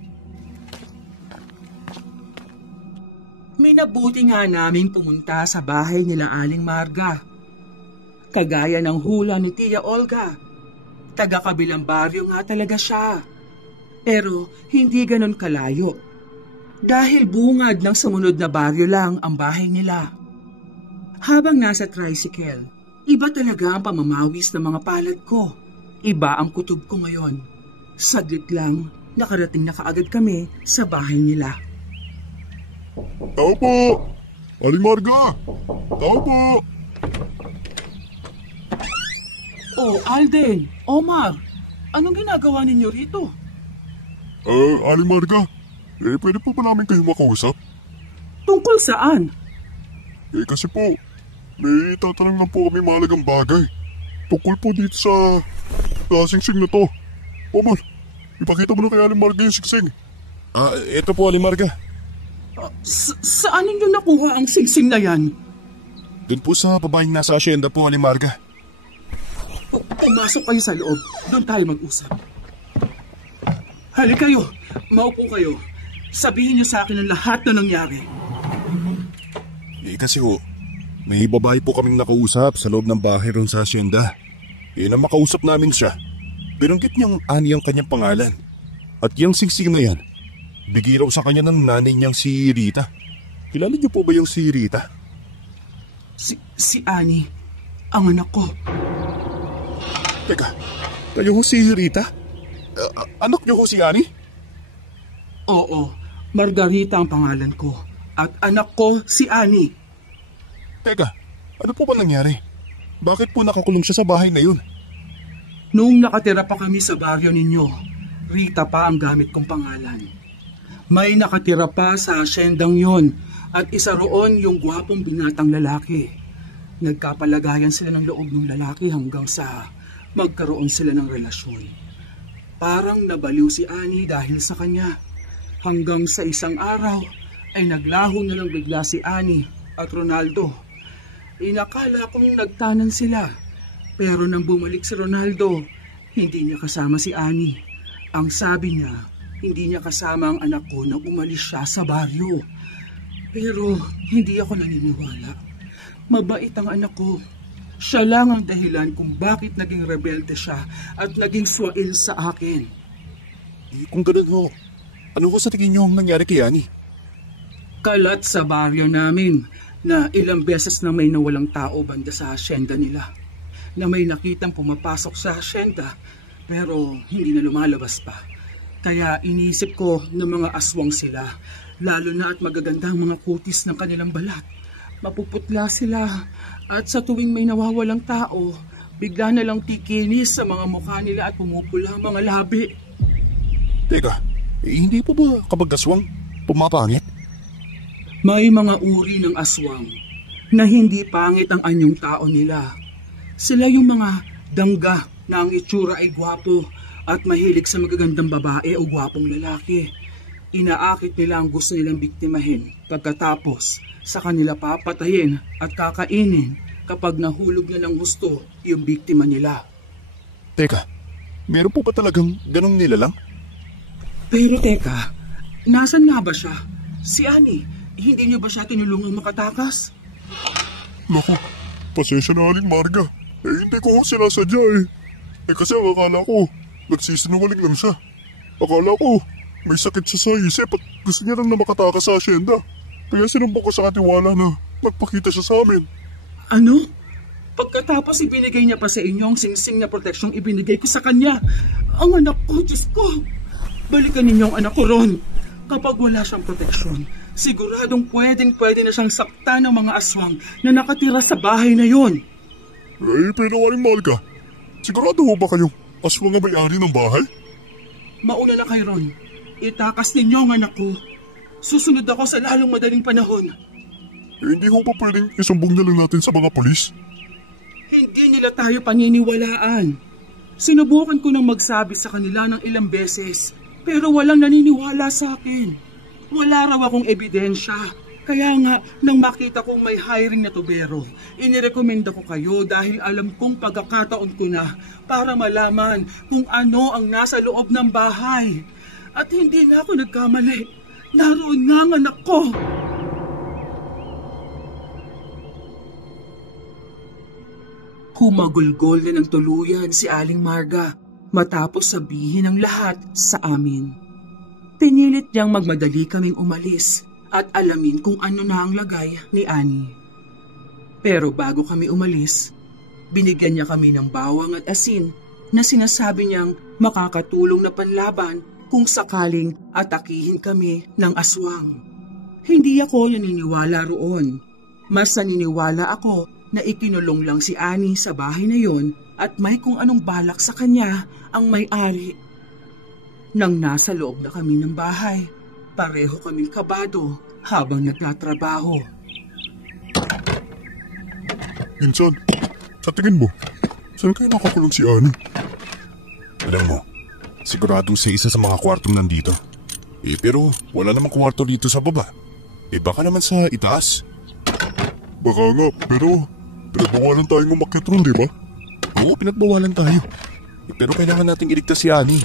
Minabuti nga naming pumunta sa bahay nila Aling Marga. Kagaya ng hula ni Tia Olga. Taga-kabilang baryo nga talaga siya. Pero hindi ganon kalayo. Dahil bungad ng sumunod na baryo lang ang bahay nila. Habang nasa tricycle, iba talaga ang pamamawis ng mga palad ko. Iba ang kutob ko ngayon. Saglit lang, nakarating na kaagad kami sa bahay nila. Tao po! Aling Marga! Tao po! Oh, Alden, Omar, anong ginagawa ninyo rito? Aling Marga, pwede po ba namin kayo makausap? Tungkol saan? Kasi po, may tatanong lang po kami mahalagang bagay. Tungkol po dito sa singsing na to. O man, ipakita mo na kay Aling Marga yung singsing. Ito po, Aling Marga. Saan ninyo nakuha ang singsing na yan? Doon po sa babaeng nasa asyenda po, Aling Marga. Pumasok kayo sa loob. Doon tayo mag-usap. Halika kayo. Maupo kayo. Sabihin niyo sa akin ang lahat na nangyari. Kasi ho, may babae po kaming nakausap sa loob ng bahay ron sa asyenda. Nang makausap namin siya, binanggit niyang Ani ang kanyang pangalan. At yung singsing na yan, bigay raw sa kanya ng nanay niyang si Rita. Kilala niyo po ba yung si Rita? Si Ani, ang anak ko. Teka, kayo ho si Rita? Anak niyo ho si Ani? Oo, Margarita ang pangalan ko. At anak ko si Ani. Teka, ano po ba nangyari? Bakit po nakakulong siya sa bahay na yun? Noong nakatira pa kami sa baryo ninyo, Rita pa ang gamit kong pangalan. May nakatira pa sa asyendang yon at isa roon yung gwapong binatang lalaki. Nagkapalagayan sila ng loob ng lalaki hanggang sa magkaroon sila ng relasyon. Parang nabaliw si Ani dahil sa kanya. Hanggang sa isang araw ay naglaho na lang bigla si Ani at Ronaldo. Inakala kong nagtanan sila. Pero nang bumalik si Ronaldo, hindi niya kasama si Ani. Ang sabi niya, hindi niya kasama ang anak ko nang umalis siya sa baryo. Pero hindi ako naniniwala. Mabait ang anak ko. Siya lang ang dahilan kung bakit naging rebelde siya at naging swail sa akin. Kung ganun ho, ano ho sa tingin niyo ang nangyari kay Ani? Kalat sa baryo namin na ilang beses na may nawalang tao banda sa asyenda nila. Na may nakitang pumapasok sa asyenda pero hindi na lumalabas pa. Kaya iniisip ko na mga aswang sila, lalo na at magaganda ang mga kutis ng kanilang balat. Mapuputla sila at sa tuwing may nawawalang tao, bigla na lang tikinis sa mga mukha nila at pumupula ang mga labi. Teka, hindi po ba kapag aswang pumapangit? May mga uri ng aswang na hindi pangit ang anyong tao nila. Sila yung mga dangga na ang itsura ay gwapo at mahilig sa magagandang babae o gwapong lalaki. Inaakit nila ang gusto nilang biktimahin pagkatapos sa kanila papatayin at kakainin kapag nahulog na lang gusto yung biktima nila. Teka, meron po ba talagang ganong nilalang? Pero teka, nasan nga ba siya? Si Ani. Hindi niyo ba siya tinulungang makatakas? Naku, pasensya na Aling Marga. Hindi ko sinasadya kasi ang akala ko, nagsisinungaling lang siya. Akala ko, may sakit siya sa isip at gusto niya lang na makatakas sa asyenda. Kaya sinumbong ko sa katiwala na magpakita siya sa amin. Ano? Pagkatapos ibinigay niya pa sa inyo ang singsing na proteksyong ibinigay ko sa kanya. Ang anak ko, Diyos ko. Balikan ninyo ang anak ko ron. Kapag wala siyang proteksyon, siguradong pwede na siyang saktan ng mga aswang na nakatira sa bahay na yon. Pero Aling Marga, sigurado ho ba kayong aswang ang may-ari ng bahay? Mauna na kayo ron. Itakas ninyo ang anak ko. Susunod ako sa lalong madaling panahon. Hindi ho pa pwedeng isumbong na lang natin sa mga polis? Hindi nila tayo paniniwalaan. Sinubukan ko nang magsabi sa kanila ng ilang beses, pero walang naniniwala sa akin. Wala raw akong ebidensya. Kaya nga, nang makita kong may hiring na tubero, inirekomenda ko kayo dahil alam kong pagkakataon ko na para malaman kung ano ang nasa loob ng bahay. At hindi na ako nagkamali. Naroon nga ang anak ko. Humagulgol na ng tuluyan si Aling Marga matapos sabihin ang lahat sa amin. Pinilit niyang magmadali kaming umalis at alamin kung ano na ang lagay ni Ani. Pero bago kami umalis, binigyan niya kami ng bawang at asin na sinasabi niyang makakatulong na panlaban kung sakaling atakihin kami ng aswang. Hindi ako naniniwala roon. Mas naniniwala ako na ikinulong lang si Ani sa bahay na yon at may kung anong balak sa kanya ang may-ari. Nang nasa loob na kami ng bahay, pareho kaming kabado habang nagtatrabaho. Insan, sa tingin mo, saan kayo nakakulong si Annie? Alam mo, sigurado sa isa sa mga kwartong nandito. Pero wala namang kwarto dito sa baba. Baka naman sa itaas. Baka nga, pero pinagbawalan tayong umakyat ron, di ba? Oo, pinagbawalan tayo. Pero kailangan nating iligtas si Annie.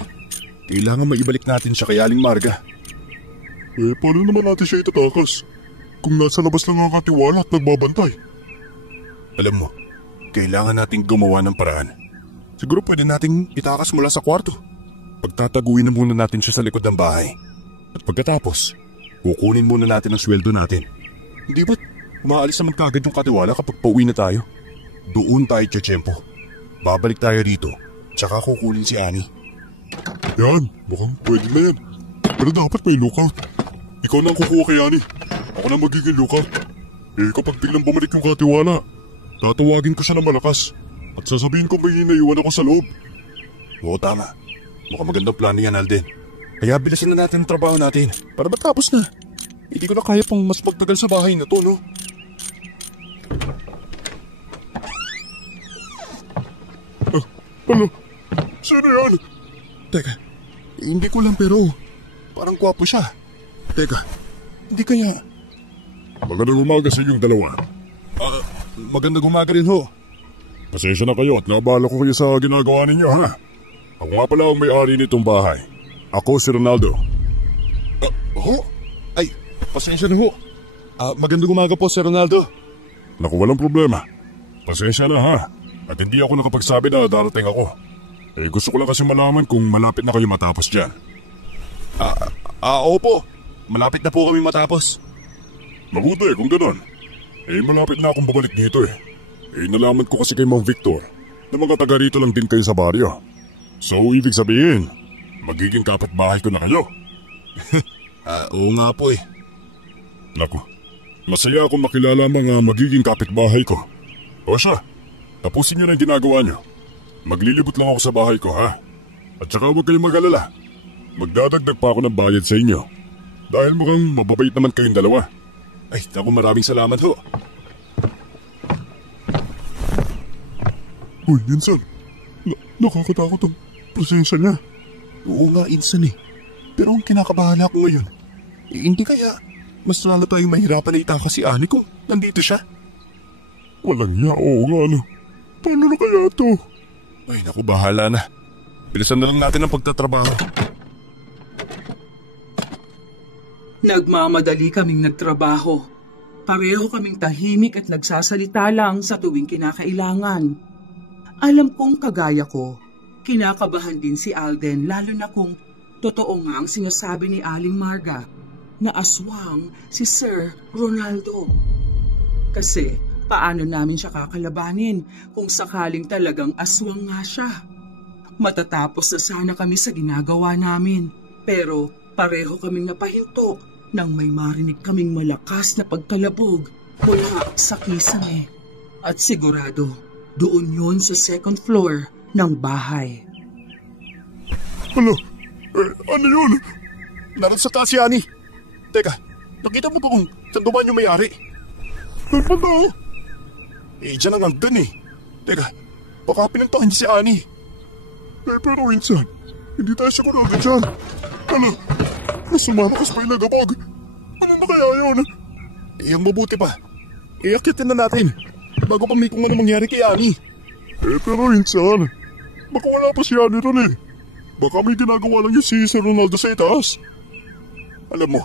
Kailangan maibalik natin siya kay Aling Marga. Paano naman natin siya itatakas? Kung nasa labas lang ang katiwala at nagbabantay. Alam mo, kailangan nating gumawa ng paraan. Siguro pwede nating itakas mula sa kwarto. Pagtataguin na muna natin siya sa likod ng bahay. At pagkatapos, kukunin muna natin ang sweldo natin. Hindi ba't umaalis naman kagad yung katiwala kapag pauwi na tayo? Doon tayo tiyempo. Babalik tayo dito, tsaka kukunin si Annie. Yan, mukhang pwede na yan. Pero dapat may lookout. Ikaw na ang kukuha kay Annie. Ako na magiging lookout. Kapag biglang bumalik yung katiwala, tatawagin ko siya ng malakas. At sasabihin ko may inaiwan ako sa loob. Oo, tama. Mukhang magandang plano yan, Alden. Kaya bilasin na natin ang trabaho natin para matapos na. Hindi ko na kaya pang mas magtagal sa bahay na to, no? Ano? Sino yan? Teka, hindi ko lang pero parang gwapo siya. Teka, hindi kaya... Magandang umaga sa inyong dalawa. Magandang umaga rin ho. Pasensya na kayo at nabala ko kayo sa ginagawa ninyo, ha? Ako nga pala ang may-ari nitong bahay. Ako si Ronaldo. Ay, pasensya na ho. Magandang umaga po, Sir Ronaldo. Naku, walang problema. Pasensya na, ha? At hindi ako nakapagsabi na darating ako. Gusto ko lang kasi malaman kung malapit na kayo matapos dyan. Opo. Malapit na po kami matapos. Mabuti kung gano'n. Malapit na akong babalik dito eh. Nalaman ko kasi kay Mang Victor na mga taga rito lang din kayo sa baryo. So, ibig sabihin, magiging kapitbahay ko na kayo. Oo nga po eh. Naku, masaya akong makilala mga magiging kapitbahay ko. O siya, tapusin niyo na yung ginagawa niyo. Maglilibot lang ako sa bahay ko, ha? At saka huwag kayong mag-alala. Magdadagdag pa ako ng bayad sa inyo. Dahil mukhang mababait naman kayong dalawa. Ay, naku, maraming salamat ho. Uy, Insan. Nakakatakot ang presensya niya. Oo nga, Insan eh. Pero ang kinakabahala ko ngayon, hindi kaya mas lalo tayong mahirapan na itakas si Annie kung nandito siya? Walang iya, oo nga ano. Paano na kaya to? Ay, naku, bahala na. Bilisan na lang natin ang pagtatrabaho. Nagmamadali kaming nagtrabaho. Pareho kaming tahimik at nagsasalita lang sa tuwing kinakailangan. Alam kong kagaya ko, kinakabahan din si Alden lalo na kung totoo nga ang sinasabi ni Aling Marga na aswang si Sir Ronaldo. Kasi paano namin siya kakalabanin kung sakaling talagang aswang nga siya? Matatapos na sana kami sa ginagawa namin pero pareho kaming napahinto nang may marinig kaming malakas na pagkalabog mula sa kisame. At sigurado, doon yun sa second floor ng bahay. Ano? Ano yun? Naroon sa taas si Annie. Teka, nakita mo ba kung saan dumaan yung may-ari? Ano ba? Diyan ang hagdan eh. Teka, baka pinuntahan niya si Annie. Pero Insan, hindi tayo sigurado dyan. Ano? Mas lumalakas pa yung nagabog. Ano na kaya yun? Ang mabuti pa. Iakitin na natin bago pa may kung ano mangyari kay Annie. Pero Insan, baka wala pa si Annie ron eh. Baka may ginagawa lang yung si Sir Ronaldo sa itaas. Alam mo,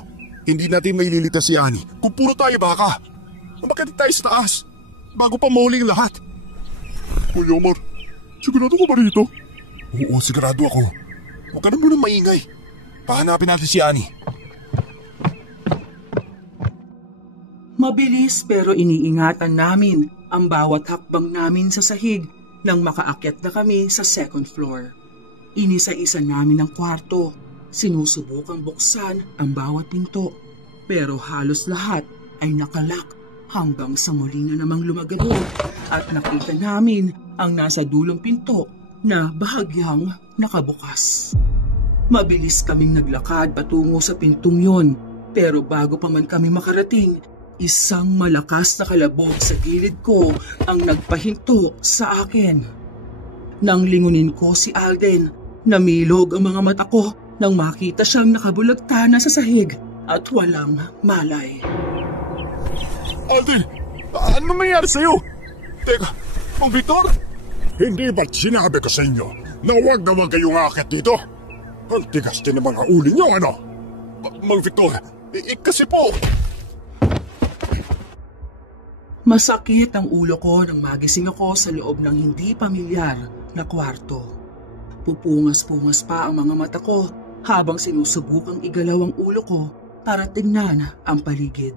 hindi natin maililitas si Annie kung puro tayo baka. Umakyat tayo sa taas bago pa mahuli ang lahat. Kuya Omar, sigurado ka ba rito? Oo, sigurado ako. Huwag ka na muna maingay. Pahanapin natin si Annie. Mabilis pero iniingatan namin ang bawat hakbang namin sa sahig nang makaakyat na kami sa second floor. Inisa-isa namin ang kwarto. Sinusubukang buksan ang bawat pinto. Pero halos lahat ay nakalak hanggang sa muli na namang lumagadog at nakita namin ang nasa dulong pinto na bahagyang nakabukas. Mabilis kaming naglakad patungo sa pintong yon pero bago pa man kami makarating Isang malakas na kalabog sa gilid ko ang nagpahinto sa akin. Nang lingunin ko si Alden, namilog ang mga mata ko nang makita siyang nakabulagtana sa sahig at walang malay. Alden, ano nangyari sa'yo? Teka, Mang Victor? Hindi ba't sinabi ko sa inyo na huwag kayong akit dito? Ang tigas din ng mga uli niyo, ano? Mang Victor, kasi po... Masakit ang ulo ko nang magising ako sa loob ng hindi pamilyar na kwarto. Pupungas-pungas pa ang mga mata ko habang sinusubukang igalaw ang ulo ko para tingnan ang paligid.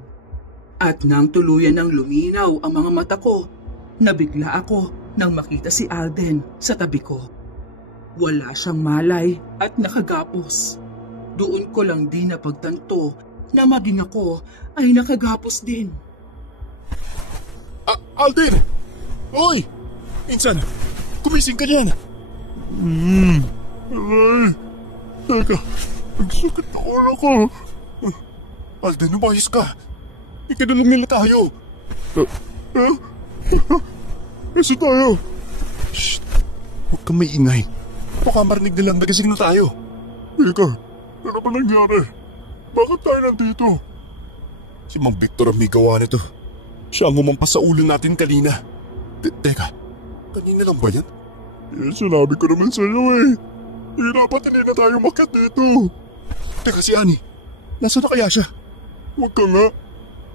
At nang tuluyan ng luminaw ang mga mata ko, nabigla ako nang makita si Alden sa tabi ko. Wala siyang malay at nakagapos. Doon ko lang din napagtanto na maging ako ay nakagapos din. Alden! Hoy! Insan, kumising ka niyan. Aray, teka, nagsakit na ulo ko. Alden, umayos ka. Ikinulong nila tayo. Isa tayo. Shh! Huwag kang maingay. Baka marinig nilang nagising na tayo. Teka, ano ba nangyari? Bakit tayo nandito? Si Mang Victor ang may gawa nito. Siya ang umampas sa ulo natin kanina. Teka, kanina lang ba yan? Sinabi ko naman sa'yo eh. Dapat hindi na tayo makat dito. Teka, si Annie. Nasaan na kaya siya? Huwag ka nga.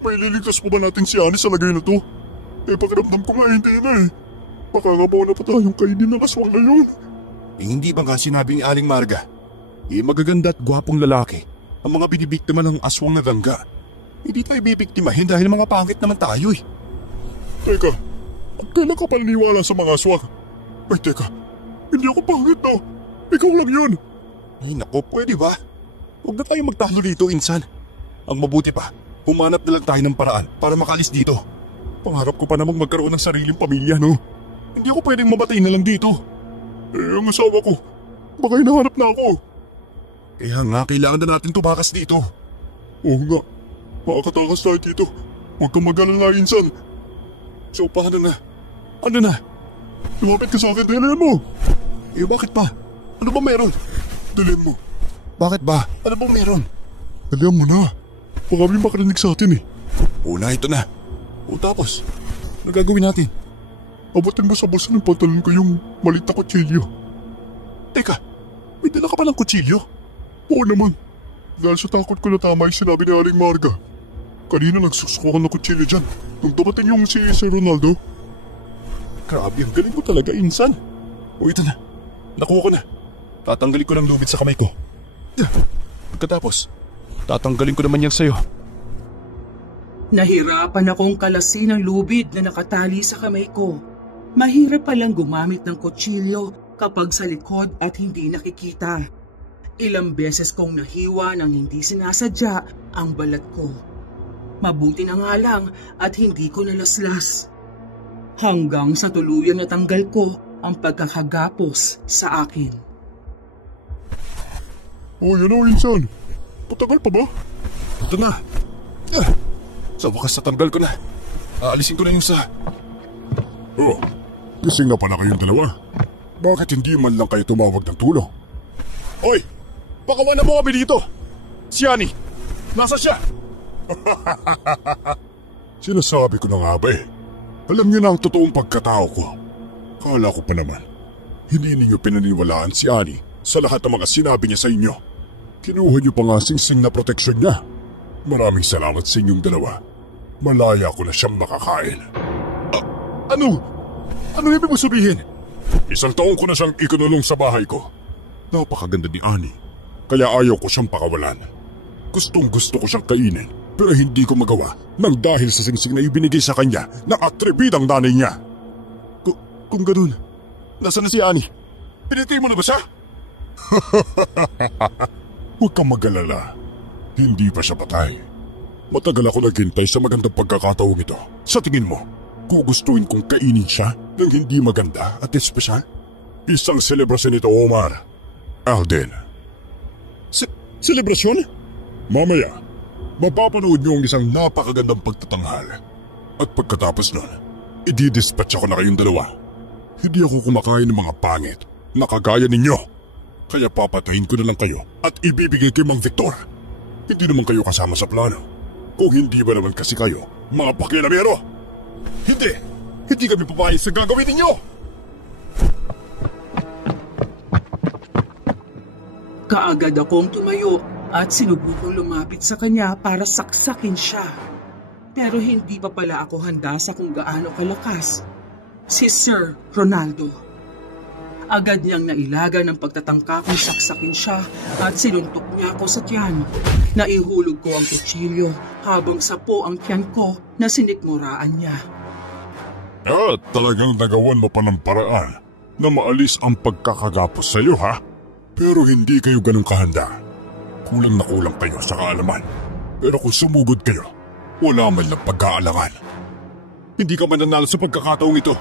May liligtas pa ba natin si Annie sa lagay na to? Pakiramdam ko nga hindi na eh. Baka nga mauna pa tayong kainin ng aswang na yun. Hindi ba nga sinabi ni Aling Marga? Magaganda at gwapong lalaki ang mga binibiktima ng aswang na langga. Hindi tayo bibiktimahin dahil mga pangit naman tayo eh. Teka, kailan ka paniniwala sa mga aswang? Ay teka, hindi ako pangit no. Ikaw lang yun. Ay nako, pwede ba? Huwag na tayo magtalo dito, insan. Ang mabuti pa, humanap na lang tayo ng paraan para makalis dito. Pangarap ko pa namang magkaroon ng sariling pamilya, no? Hindi ako pwedeng mamatay na lang dito. Ang asawa ko, baka hinahanap na ako. Kaya nga, kailangan na natin tumakas dito. Oo nga, makakatakas tayo dito. Huwag kang mag-alala, insan. So, paano na? Ano na? Lumapit ka sa akin, dalihan mo. Bakit pa? Ano ba meron? Dalihan mo. Bakit ba? Ano ba meron? Dalihan mo na. Baka may makarinig sa atin eh. Una, ito na. O tapos, ano gagawin natin? Abutin mo sa bulsa ng pantalon ko yung maliit na kutsilyo. Teka, may dala ka pa ng kutsilyo? Oo naman. Dahil sa takot ko na tama yung sinabi ni Aling Marga. Kanina nagsusuko ng kutsilyo dyan nung dumating yung si Sir Ronaldo. Grabe, ang galing mo talaga, insan. O ito na, nakuha ko na. Tatanggalin ko ng lubid sa kamay ko. Pagkatapos, tatanggalin ko naman yan sa'yo. Nahirapan akong kalasin ang lubid na nakatali sa kamay ko. Mahirap palang gumamit ng kutsilyo kapag sa likod at hindi nakikita. Ilang beses kong nahiwa nang hindi sinasadya ang balat ko. Mabuti na nga lang at hindi ko nalaslas. Hanggang sa tuluyang natanggal ko ang pagkakagapos sa akin. Yan o, insan. Patagal pa ba? Ito na. Sa wakas natanggal ko na. Aalisin ko na yung sa... Oh, gising na pala kayong dalawa. Bakit hindi man lang kayo tumawag ng tulong? Hoy! Pakawan na mo kami dito! Si Annie! Nasa siya? Sinasabi ko na nga ba eh. Alam niyo na ang totoong pagkatao ko. Kala ko pa naman, hindi ninyo pinaniwalaan si Annie sa lahat ng mga sinabi niya sa inyo. Kinuha niyo pa nga sing-sing na proteksyon niya. Maraming salamat sa inyong dalawa. Malaya ko na siyang makakain. Ano? Ano ibig mo sabihin? 1 taon ko na siyang ikinulong sa bahay ko. Napakaganda ni Annie, kaya ayaw ko siyang pakawalan. Gustong gusto ko siyang kainin, pero hindi ko magawa nang dahil sa singsing na ibinigay sa kanya ng atribidang nanay niya. Kung ganun, nasaan na si Annie? Pinatay mo na ba siya? Huwag kang mag-alala. Hindi pa siya patay. Matagal ako naghintay sa magandang pagkakataong ito. Sa tingin mo, gugustuhin kong kainin siya ng hindi maganda at espesyal? Isang selebrasyon ito, Omar. Alden. Selebrasyon? Mamaya, mapapanood niyo ang isang napakagandang pagtatanghal. At pagkatapos nun, i-dispatch ako na kayong dalawa. Hindi ako kumakain ng mga pangit na kagaya ninyo. Kaya papatayin ko na lang kayo at ibibigay kay Mang Victor. Hindi naman kayo kasama sa plano. Kung hindi ba naman kasi kayo, mga pakialamero? Hindi kami papayag sa gagawin ninyo! Kaagad akong tumayo at sinubukang lumapit sa kanya para saksakin siya. Pero hindi pa pala ako handa sa kung gaano kalakas si Sir Ronaldo. Agad niyang nailaga ng pagtatangka kung saksakin siya at sinuntok niya ako sa tiyan. Naihulog ko ang kutsilyo habang sapo ang tiyan ko na sinikmuraan niya. At talagang nagawan mo pa ng paraan na maalis ang pagkakagapos sa iyo, ha? Pero hindi kayo ganun kahanda. Kulang na kulang kayo sa kaalaman. Pero kung sumugod kayo, wala man lang pag-aalangan. Hindi ka mananalo sa pagkakataong ito.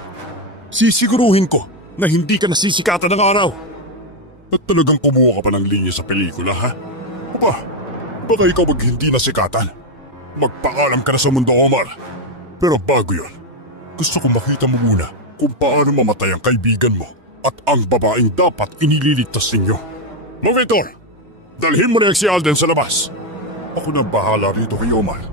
Sisiguruhin ko na hindi ka nasisikatan ng araw. At talagang kumuha ka pa ng linya sa pelikula, ha? Baka ikaw wag hindi nasikatan. Magpaalam ka na sa mundo, Omar. Pero bago yun, gusto ko makita mo muna kung paano mamatay ang kaibigan mo at ang babaeng dapat inililigtas ninyo. Mang Victor, dalhin mo na si Alden sa labas. Ako na bahala rito kay Omar.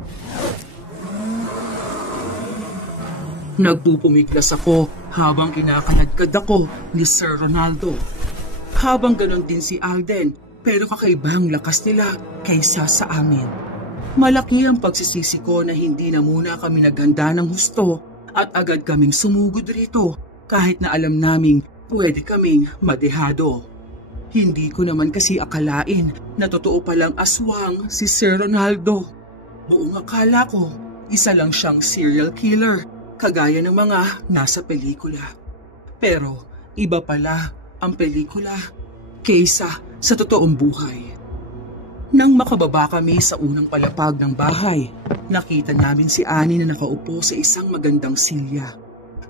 Nagpupumiglas ako habang kinakanadkad ako ni Sir Ronaldo. Habang ganon din si Alden, pero kakaibang lakas nila kaysa sa amin. Malaki ang pagsisisi ko na hindi na muna kami naghanda ng husto at agad kaming sumugod rito kahit na alam naming pwede kaming madehado. Hindi ko naman kasi akalain na totoo palang aswang si Sir Ronaldo. Buong akala ko, isa lang siyang serial killer, kagaya ng mga nasa pelikula. Pero iba pala ang pelikula kaysa sa totoong buhay. Nang makababa kami sa unang palapag ng bahay, nakita namin si Annie na nakaupo sa isang magandang silya.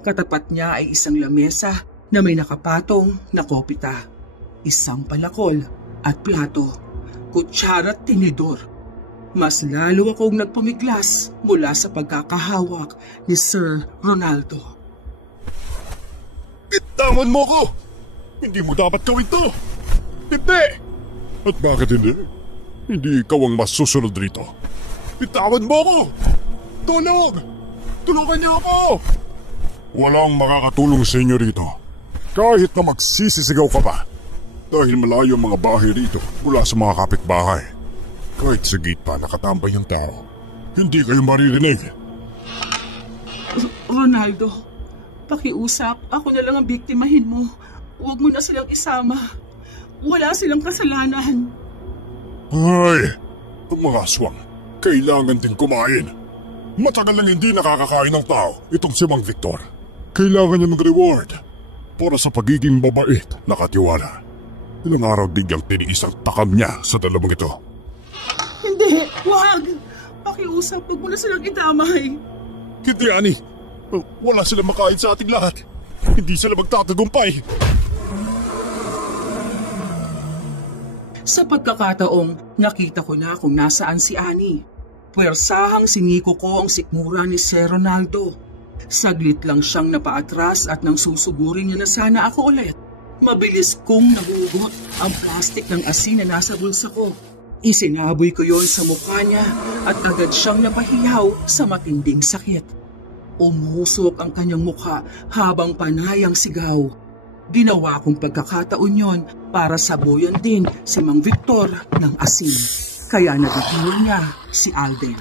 Katapat niya ay isang lamesa na may nakapatong na kopita, isang palakol at plato, kutsara at tinidor. Mas lalo akong nagpumiglas mula sa pagkakahawak ni Sir Ronaldo. Bitawan mo ko! Hindi mo dapat gawin to! Hindi! At bakit hindi? Hindi ikaw ang masusunod rito. Bitawan mo ko! Tulong! Tulungan niyo ako! Walang makakatulong sa inyo rito. Kahit na magsisisigaw ka pa. Dahil malayo ang mga bahay rito mula sa mga kapitbahay. Kahit sa gate pa nakatambay ang tao, hindi kayo maririnig. Ronaldo, pakiusap, ako na lang ang biktimahin mo. Huwag mo na silang isama. Wala silang kasalanan. Ay, ang mga aswang, kailangan din kumain. Matagal lang hindi nakakakain ng tao itong si Mang Victor. Kailangan niya ng reward para sa pagiging mabait na katiwala. Ilang araw din niyang tiniis ang takam niya sa dalawang ito. Hindi, wag! Pakiusap, huwag mo na silang idamay. Hindi, Annie. Wala silang makain sa ating lahat. Hindi sila magtatagumpay. Sa pagkakataong nakita ko na kung nasaan si Annie. Puwersahang siniko ko ang sikmura ni Sir Ronaldo. Saglit lang siyang napaatras at nang susugurin niya na sana ako ulit. Mabilis kong nahugot ang plastik ng asin na nasa bulsa ko. Isinaboy ko yon sa mukha niya at agad siyang napahiyaw sa matinding sakit. Umusok ang kanyang mukha habang panay ang sigaw. Ginawa kong pagkakataon yon para sabuyan din si Mang Victor ng asin. Kaya nabitiwan niya si Alden.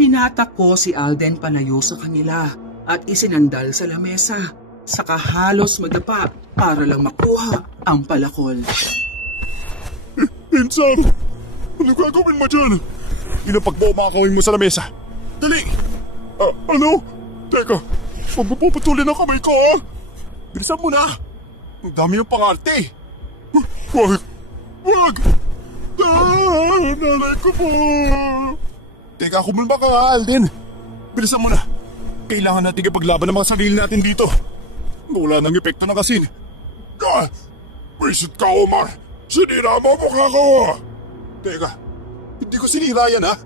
Hinatak ko si Alden palayo sa kanila at isinandal sa lamesa. Saka halos madapa para lang makuha ang palakol. Insan! Ano gagawin mo dyan? Inapagmamakawin mo sa lamesa. Dali! Ano? Teka, huwag mo puputulin ang kamay ko, ha? Bilisan mo na! Ang dami ng pangarte! Wag! Wag! Nanay ko po! Teka, kumalma ka, Alden! Bilisan mo na! Kailangan natin ipaglaban ang mga sarili natin dito. Wala nang epekto ng asin. Wisit ka, Omar! Sinira mo mukha ko! Teka, hindi ko sinira yan, ha?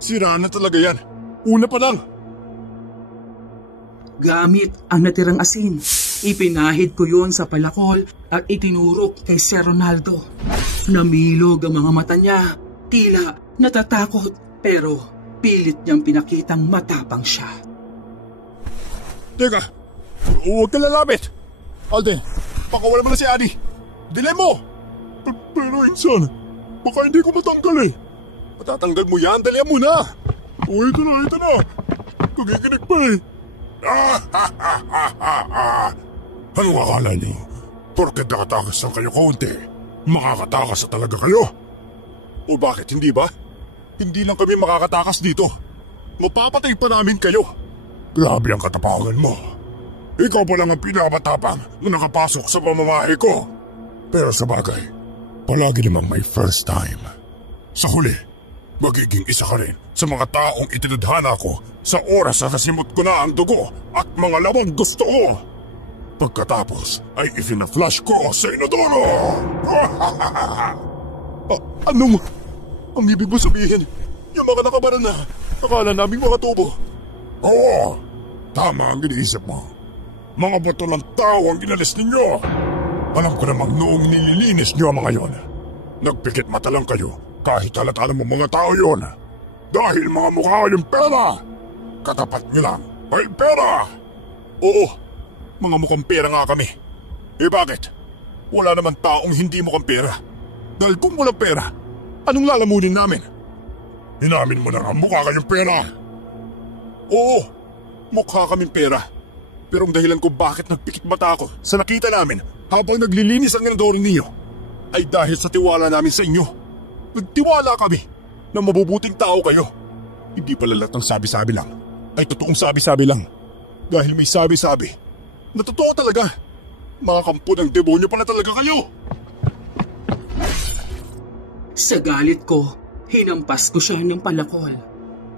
Sira na talaga yan. Una pa lang. Gamit ang natirang asin, ipinahid ko yon sa palakol at itinurok kay Sir Ronaldo. Namilog ang mga mata niya, tila natatakot pero pilit niyang pinakitang matapang siya. Teka, huwag ka lalapit. Alden, pakawala mo na si Annie. Dilay mo! Pero insan, baka hindi ko matanggal eh. Matatanggal mo yan, dalihan mo na. O ito na. Kagiginig pa eh. Anong akala niyo? Porket nakatakas lang kayo kaunti, makakatakas na talaga kayo? O bakit hindi ba? Hindi lang kami makakatakas dito. Mapapatay pa namin kayo. Grabe ang katapangan mo. Ikaw pa lang ang pinakamatapang na nakapasok sa pamamahay ko. Pero sa bagay, palagi namang may first time. Sa huli, magiging isa ka rin sa mga taong itinadhana ko sa oras na nasimot ko na ang dugo at mga lamang gusto ko. Pagkatapos ay ifina-flash ko sa inodoro. Anong? Ang ibig mo sabihin, yung mga nakabara na akala naming mga tubo. Oo, tama ang iniisip mo. Mga bato ng tao ang ginalis ninyo. Alam ko namang noong nililinis nyo ang mga yon, nagpikit mata lang kayo kahit halata ng mga tao yon. Dahil mga mukha yung pera. Katapat nyo lang ay pera. Oo, mga mukhang pera nga kami. Eh bakit? Wala naman taong hindi mukhang pera. Dahil kung walang pera, anong lalamunin namin? Inamin mo na nga mukha kayong pera. Oo, mukha kaming pera. Pero ang dahilan ko bakit nagpikit mata ako sa nakita namin habang naglilinis ang inodoro ninyo ay dahil sa tiwala namin sa inyo. Nagtiwala kami na mabubuting tao kayo. Hindi pala lahat ng sabi-sabi lang ay totoong sabi-sabi lang. Dahil may sabi-sabi na totoo talaga. Mga kampo ng demonyo pala talaga kayo. Sa galit ko, hinampas ko siya ng palakol.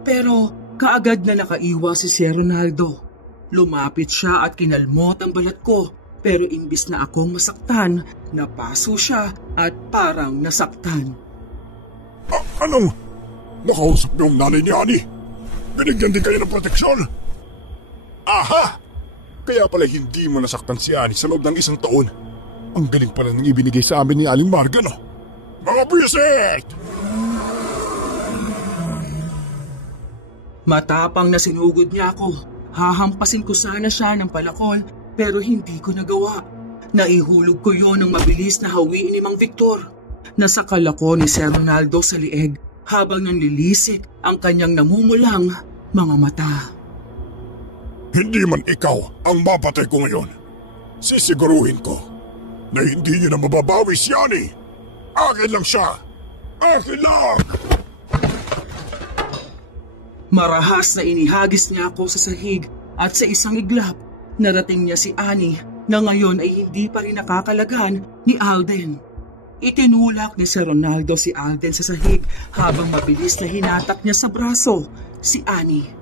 Pero kaagad na nakaiwas si Sir Ronaldo. Lumapit siya at kinalmot ang balat ko. Pero imbis na akong masaktan, napaso siya at parang nasaktan. Anong? Nakausap niyo ang nanay ni Annie? Binigyan din kayo ng proteksyon? Aha! Kaya pala hindi mo nasaktan si Annie sa loob ng 1 taon. Ang galing pala nang ibinigay sa amin ni Aling Marga, no? Mga bisit! Matapang na sinugod niya ako. Hahampasin ko sana siya ng palakol pero hindi ko nagawa. Naihulog ko yon ng mabilis na hawiin ni Mang Victor. Nasakal ako ni Sir Ronaldo sa lieg habang nanlilisik ang kanyang namumulang mga mata. Hindi man ikaw ang mapatay ko ngayon. Sisiguruhin ko na hindi niyo na mababawi si Annie. Akin lang siya. Akin lang! Marahas na inihagis niya ako sa sahig at sa isang iglap, narating niya si Annie na ngayon ay hindi pa rin nakakalagan ni Alden. Itinulak ni Sir Ronaldo si Alden sa sahig habang mabilis na hinatak niya sa braso si Annie.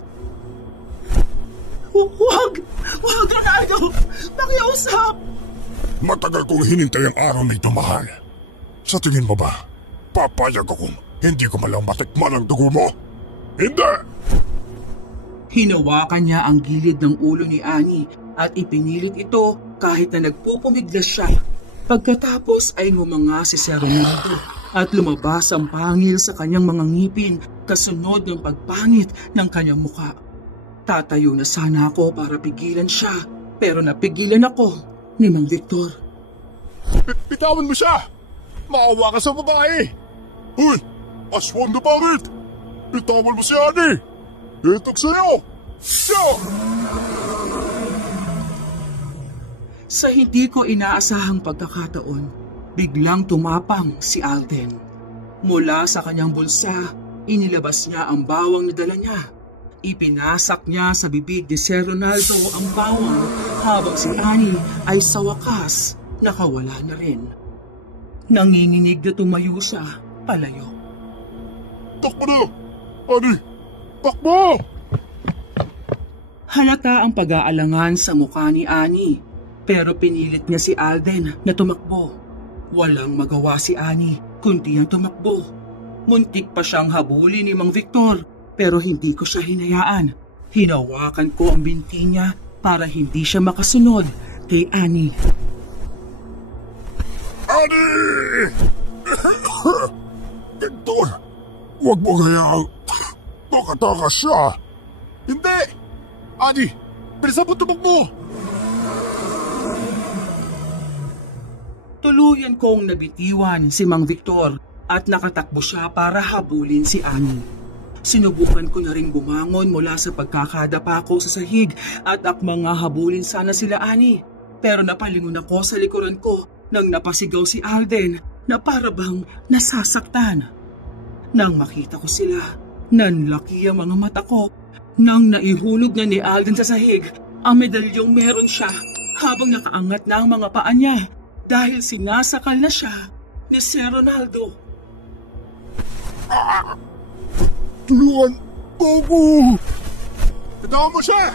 Huwag! Huwag, Ronaldo! Pakiusap! Matagal kong hinintay ang araw na ito, mahal. Sa tingin mo ba, papayag akong hindi ko malang matikman ang dugo mo? Hindi! Hinawakan niya ang gilid ng ulo ni Annie at ipinilit ito kahit na nagpupumiglas siya. Pagkatapos ay ngumanga si Sir Ronaldo at lumabas ang pangil sa kanyang mga ngipin kasunod ng pagpangit ng kanyang muka. Tatayo na sana ako para pigilan siya pero napigilan ako ni Mang Victor. Bitawan mo siya! Maawa ka sa babae! Hoy! Aswang na pangit! Bitawan mo si Annie! Itok sa'yo! Siya! Sa hindi ko inaasahang pagkakataon, biglang tumapang si Alden. Mula sa kanyang bulsa, inilabas niya ang bawang na dala niya. Ipinasak niya sa bibig ni Sir Ronaldo ang bawang habang si Annie ay sa wakas nakawala na rin. Nanginginig na tumayo siya palayo. Takbo na! Annie! Takbo! Halata ang pag-aalangan sa mukha ni Annie, pero pinilit niya si Alden na tumakbo. Walang magawa si Annie kundi ang tumakbo. Muntik pa siyang habulin ni Mang Victor, Pero hindi ko siya hinayaan. Hinawakan ko ang binti niya para hindi siya makasunod kay Annie. Annie! Victor, huwag mo hayaang makatakas siya. Hindi! Annie, bilisan mo tumakbo! Tuluyan kong nabitiwan si Mang Victor at nakatakbo siya para habulin si Annie. Sinubukan ko na ring bumangon mula sa pagkakadapa ko sa sahig at akmang habulin sana sila Annie. Pero napalingon ako sa likuran ko nang napasigaw si Alden na para bang nasasaktan. Nang makita ko sila, nanlaki ang mga mata ko. Nang naihulog na ni Alden sa sahig, ang medalyong meron siya habang nakaangat na ang mga paa niya dahil sinasakal na siya ni Sir Ronaldo. Tulungan mo ako! Tandaan mo siya!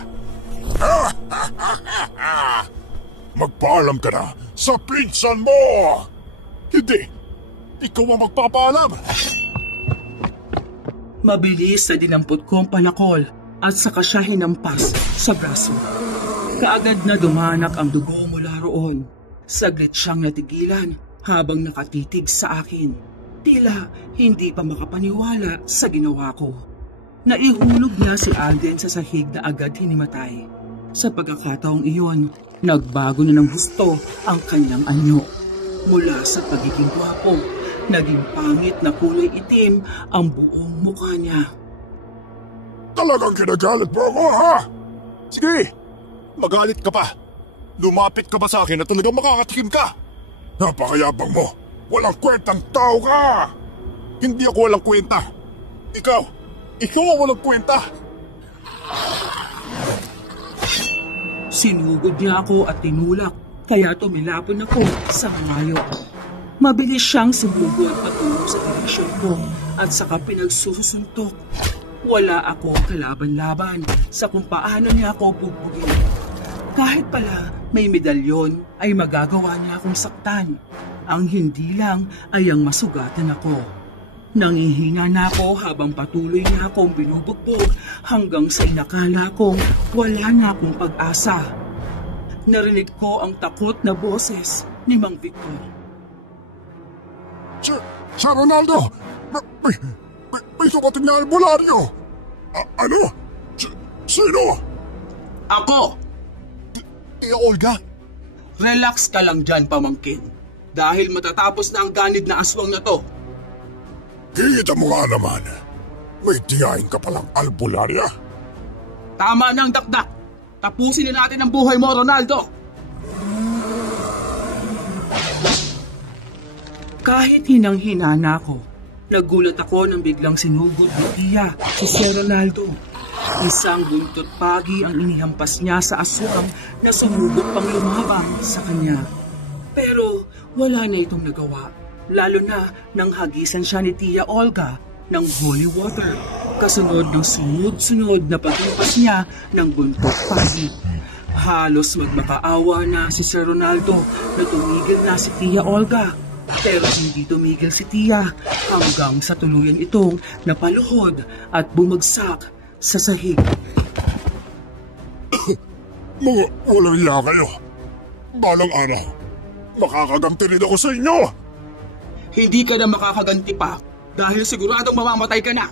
Magpaalam ka na sa pinsan mo! Hindi! Ikaw ang magpapaalam! Mabilis na dinampot ko ang palakol at saka siya hinampas sa braso. Kaagad na dumanak ang dugo mula roon. Saglit siyang natigilan habang nakatitig sa akin. Tila hindi pa makapaniwala sa ginawa ko. Naihulog niya si Alden sa sahig na agad hinimatay. Sa pagkakataong iyon, nagbago na ng husto ang kanyang anyo. Mula sa pagiging gwapo, naging pangit na kulay itim ang buong mukha niya. Talagang kinagalit mo ako, ha? Sige! Magalit ka pa! Lumapit ka ba sa akin na talagang makakatikim ka? Napakayabang mo! Walang kwentang tao ka! Hindi ako walang kwenta! Ikaw ang walang kwenta! Sinugod niya ako at tinulak, kaya tumilapon ako sa ngayo. Mabilis siyang sumugod patungo sa direksyon ko at saka pinagsusuntok. Wala akong kalaban-laban sa kung paano niya ako bubugin. Kahit pala may medalyon ay magagawa niya akong saktan. Ang hindi lang ay ang masugatan ako. Nangihinga na ako habang patuloy niya akong binubugbog hanggang sa inakala kong wala na akong pag-asa. Narinig ko ang takot na boses ni Mang Victor. Sir Ronaldo! May sumating na albularyo! Ano? Sino? Ako! Olga! Relax ka lang dyan, pamangkin. Dahil matatapos na ang ganid na aswang na to. Kita mo nga naman. May tiyahin ka palang albularya. Tama na ang dakdak. Tapusin na natin ang buhay mo, Ronaldo. Kahit hinang-hina na ako, nagulat ako nang biglang sinugod ni Tia si Sir Ronaldo. Isang buntot pagi ang inihampas niya sa aswang na sumubok pang lumaban sa kanya. Pero wala na itong nagawa, lalo na nang hagisan siya ni Tia Olga ng holy water, kasunod ng sunod-sunod na paglimpas niya ng buntot pagi. Halos magmakaawa na si Sir Ronaldo na tumigil na si Tia Olga. Pero hindi tumigil si Tia hanggang sa tuluyan itong napaluhod at bumagsak sa sahig. Mga walang iya kayo. Balang araw, makakaganti rin ako sa inyo. Hindi ka na makakaganti pa dahil siguradong mamamatay ka na.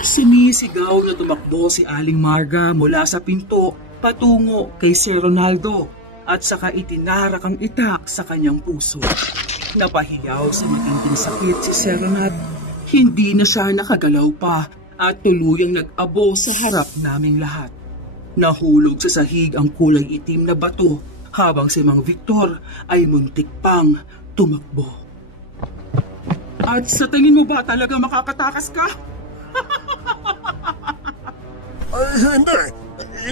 Sinisigaw na tumakbo si Aling Marga mula sa pinto patungo kay Sir Ronaldo at saka itinarak ang itak sa kanyang puso. Napahiyaw sa matinding sakit si Sir Ronaldo. Hindi na siya nakagalaw pa at tuluyang nag-abo sa harap naming lahat. Nahulog sa sahig ang kulay itim na bato habang si Mang Victor ay muntik pang tumakbo. At sa tingin mo ba talaga makakatakas ka? Ay, hindi.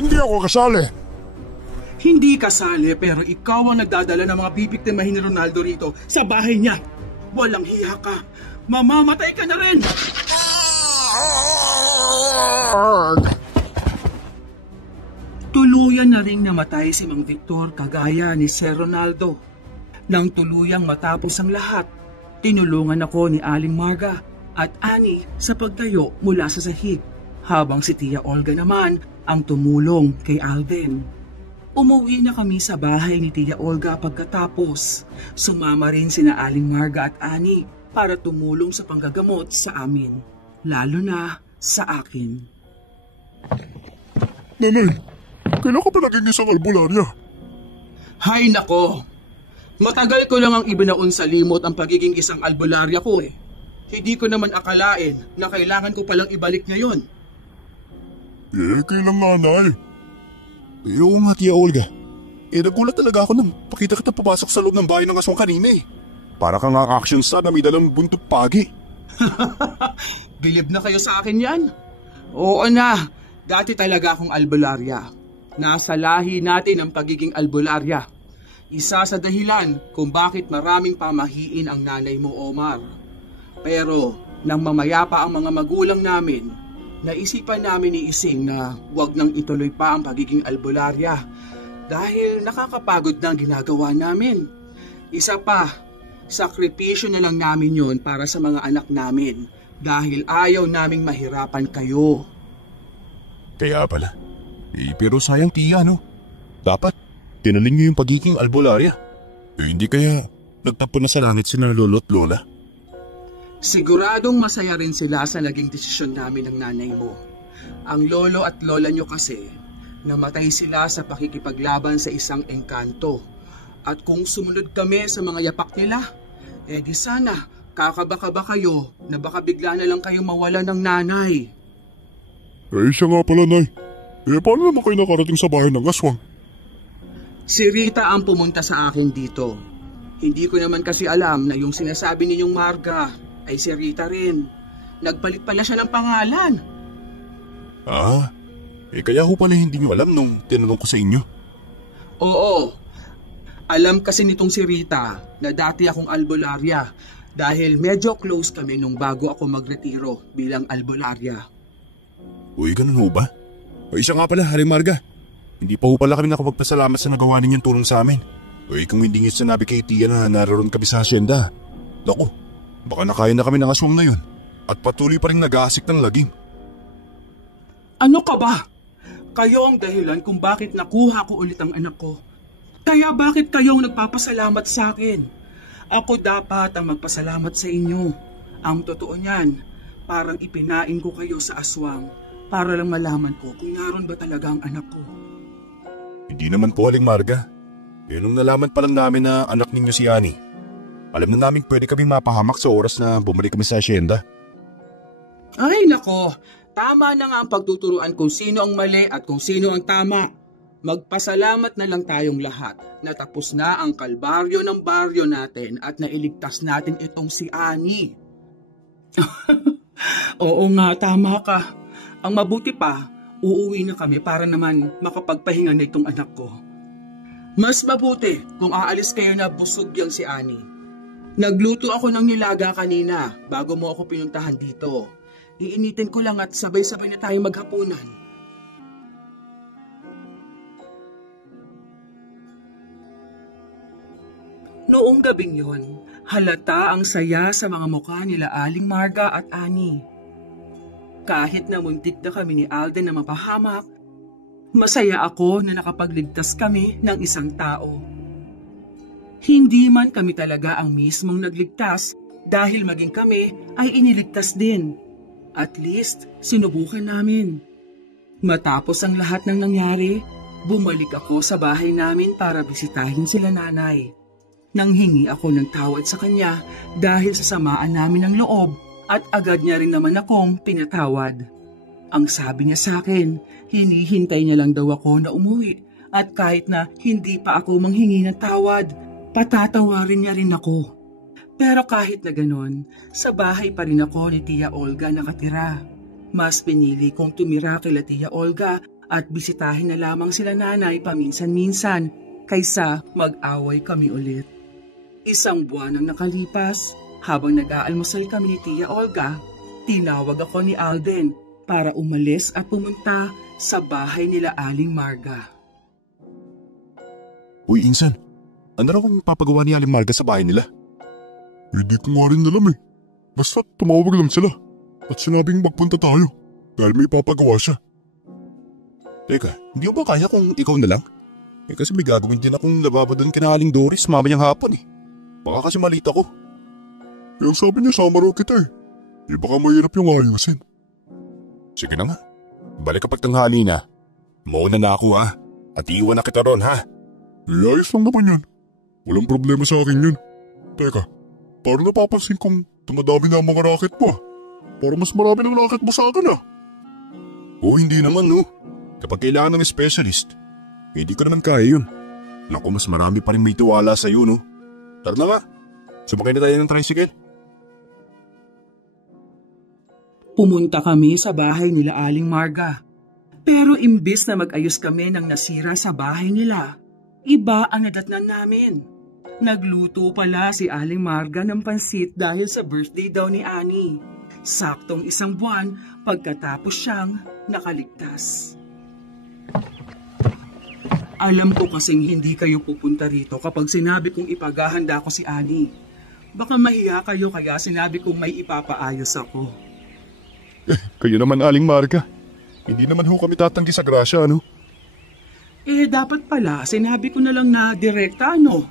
Hindi ako kasali. Hindi kasali pero ikaw ang nagdadala ng mga bibiktimahin ni Ronaldo rito sa bahay niya. Walang hiya ka. Mamamatay ka na rin! Tuluyan na ring namatay si Mang Victor kagaya ni Sir Ronaldo. Nang tuluyang matapos ang lahat, tinulungan ako ni Aling Marga at Ani sa pagtayo mula sa sahig, habang si Tia Olga naman ang tumulong kay Alden. Umuwi na kami sa bahay ni Tia Olga pagkatapos. Sumama rin sina Aling Marga at Ani para tumulong sa panggagamot sa amin, lalo na sa akin. Nanay, kailan ka pa naging isang albularya? Hay nako! Matagal ko lang ang ibinaon sa limot ang pagiging isang albularya ko eh. Hindi ko naman akalain na kailangan ko palang ibalik ngayon. Kailan nga, Nay? Oo nga, Tia Olga. Nagulat talaga ako nang pakita kita papasok sa loob ng bahay ng aswang kanina eh. Para kang ang action star na may dalang buntog pagi. Bilib na kayo sa akin yan? Oo na, dati talaga akong albularya. Nasa lahi natin ang pagiging albularya. Isa sa dahilan kung bakit maraming pamahiin ang nanay mo, Omar. Pero nang mamaya pa ang mga magulang namin, naisipan namin ni Ising na huwag nang ituloy pa ang pagiging albularya dahil nakakapagod na ang ginagawa namin. Isa pa, sakripisyo na lang namin yon para sa mga anak namin dahil ayaw naming mahirapan kayo. Kaya pala. Pero sayang, Tia, no? Dapat tinanin niyo yung pagiging albularya. Hindi kaya nagtampo na sa langit sina lolo at lola? Siguradong masaya rin sila sa naging desisyon namin ng nanay mo. Ang lolo at lola nyo kasi, namatay sila sa pakikipaglaban sa isang engkanto. At kung sumunod kami sa mga yapak nila, di sana kakabaka ba kayo na baka bigla na lang kayo mawala ng nanay. Siya nga pala, Nay. Paano naman kayo nakarating sa bahay ng aswang? Si Rita ang pumunta sa akin dito. Hindi ko naman kasi alam na yung sinasabi ninyong Marga ay si Rita rin. Nagpalit pala siya ng pangalan. Kaya ho pala hindi nyo alam nung tinanong ko sa inyo. Oo. Alam kasi nitong si Rita na dati akong albularya dahil medyo close kami nung bago ako magretiro bilang albularya. Uy, ganun ho ba? Siya nga pala, Haring Marga. Hindi pa ho pala kami nakapagpasalamat sa nagawa ninyong tulong sa amin. Kung hindi nyo sinabi kay Tia na naroon kami sa asyenda. Naku, baka nakaya na kami ng aswang na yun. At patuloy pa rin nag-aasik ng lagim. Ano ka ba? Kayo ang dahilan kung bakit nakuha ko ulit ang anak ko. Kaya bakit kayo ang nagpapasalamat sa akin? Ako dapat ang magpasalamat sa inyo. Ang totoo niyan, parang ipinain ko kayo sa aswang para lang malaman ko kung naroon ba talaga ang anak ko. Hindi naman po, Haring Marga. Nung nalaman pa lang namin na anak ninyo si Ani, alam na namin pwede kaming mapahamak sa oras na bumalik kami sa asyenda. Ay nako, tama na nga ang pagtuturuan kung sino ang mali at kung sino ang tama. Magpasalamat na lang tayong lahat na tapos na ang kalbaryo ng baryo natin at nailigtas natin itong si Ani. Oo nga, tama ka. Ang mabuti pa, uuwi na kami para naman makapagpahinga na itong anak ko. Mas mabuti kung aalis kayo na busog yang si Ani. Nagluto ako ng nilaga kanina bago mo ako pinuntahan dito. Iinitin ko lang at sabay-sabay na tayo maghapunan. Noong gabing yon, halata ang saya sa mga mukha nila Aling Marga at Ani. Kahit na muntik na kami ni Alden na mapahamak, masaya ako na nakapagligtas kami ng isang tao. Hindi man kami talaga ang mismong nagligtas dahil maging kami ay iniligtas din. At least, sinubukan namin. Matapos ang lahat ng nangyari, bumalik ako sa bahay namin para bisitahin sila nanay. Nanghingi ako ng tawad sa kanya dahil sa samaan namin ng loob at agad niya rin naman akong pinatawad. Ang sabi niya sa akin, hinihintay niya lang daw ako na umuwi at kahit na hindi pa ako manghingi ng tawad, patatawarin niya rin ako. Pero kahit na ganon, sa bahay pa rin ako ni Tia Olga nakatira. Mas pinili kong tumira kay Tia Olga at bisitahin na lamang sila nanay paminsan-minsan kaysa mag-away kami ulit. Isang buwan ang nakalipas, habang nag-aalmusal kami ni Tia Olga, tinawag ako ni Alden para umalis at pumunta sa bahay nila Aling Marga. Uy, Insan, ano raw ang papagawa ni Aling Marga sa bahay nila? Hindi ko nga rin alam eh. Basta tumawag lang sila at sinabing magpunta tayo dahil may papagawa siya. Teka, hindi mo ba kaya kung ikaw na lang? Kasi may gagawin din akong lababo doon kina Aling Doris mamayang hapon eh. Baka kasi malita ko. Yung sabi niya sama raw kita eh. Baka mahirap yung ayusin. Sige na nga. Balik kapag tanghali na. Mauna na ako ha. At iwan na kita ron ha. Ayos lang naman yan. Walang problema sa akin yun. Teka, parang napapansin kong tumadami na ang mga racket mo ah. Parang mas marami ng racket mo sa akin ah. Hindi naman no. Kapag kailangan ng specialist, hindi ko naman kaya yun. Naku, mas marami pa rin may tiwala sa'yo no. Tara na nga. Sumakay na tayo ng tricycle. Pumunta kami sa bahay nila Aling Marga. Pero imbis na mag-ayos kami ng nasira sa bahay nila, iba ang nadatnan namin. Nagluto pala si Aling Marga ng pansit dahil sa birthday daw ni Annie. Saktong 1 buwan pagkatapos siyang nakaligtas. Alam ko kasing hindi kayo pupunta rito kapag sinabi kong ipaghahanda ko si Annie. Baka mahiya kayo kaya sinabi kong may ipapaayos ako. Kayo naman Aling Marga. Hindi naman ho kami tatanggi sa grasya ano? Dapat pala sinabi ko na lang na direkta ano?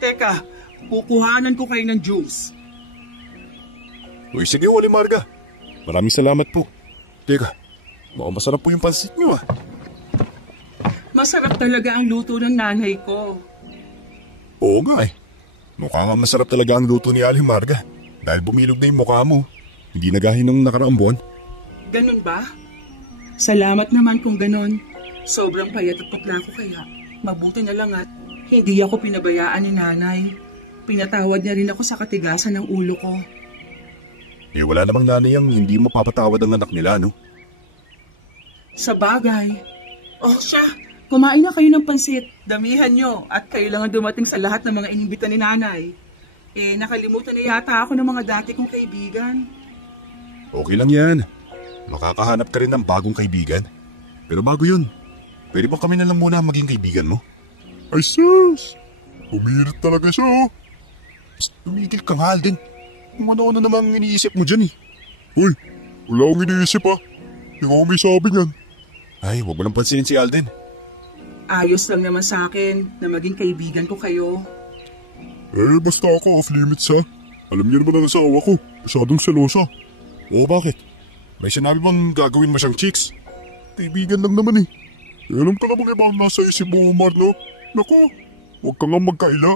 Teka, kukuhanan ko kayo ng juice. Sige Aling Marga. Maraming salamat po. Teka, masarap po yung pansit niyo ah. Masarap talaga ang luto ng nanay ko. Oo nga eh. Mukhang masarap talaga ang luto ni Aling Marga. Dahil bumilog na yung mukha mo. Hindi nagahin ng nakaraang buwan. Ganun ba? Salamat naman kung ganun. Sobrang payat at putla ko kaya. Mabuti na lang at hindi ako pinabayaan ni nanay. Pinatawad niya rin ako sa katigasan ng ulo ko. Wala namang nanay ang hindi mapapatawad ang anak nila, no? Sa bagay. Siya. Kumain na kayo ng pansit. Damihan nyo at kailangan dumating sa lahat ng mga inimbita ni nanay. Nakalimutan na yata ako ng mga dati kong kaibigan. Okay lang yan. Makakahanap ka rin ng bagong kaibigan. Pero bago yun, pwede pa kami na lang muna maging kaibigan mo? Ay sus! Umirit talaga siya oh. Tumigil kang Alden. Kung ano-ano namang iniisip mo dyan eh. Hoy, wala akong iniisip ah. Ikaw may sabi niyan. Ay, huwag mo nang pansinin si Alden. Ayos lang naman sa akin na maging kaibigan ko kayo. Basta ako off limits ha. Alam niyo naman ang asawa ko. Masyadong selosa. Bakit? May sinabi bang gagawin mo siyang chicks? Kaibigan lang naman eh. Alam ka namang iba ang nasa isip mo, Omar, no? Naku, huwag ka nga magkaila.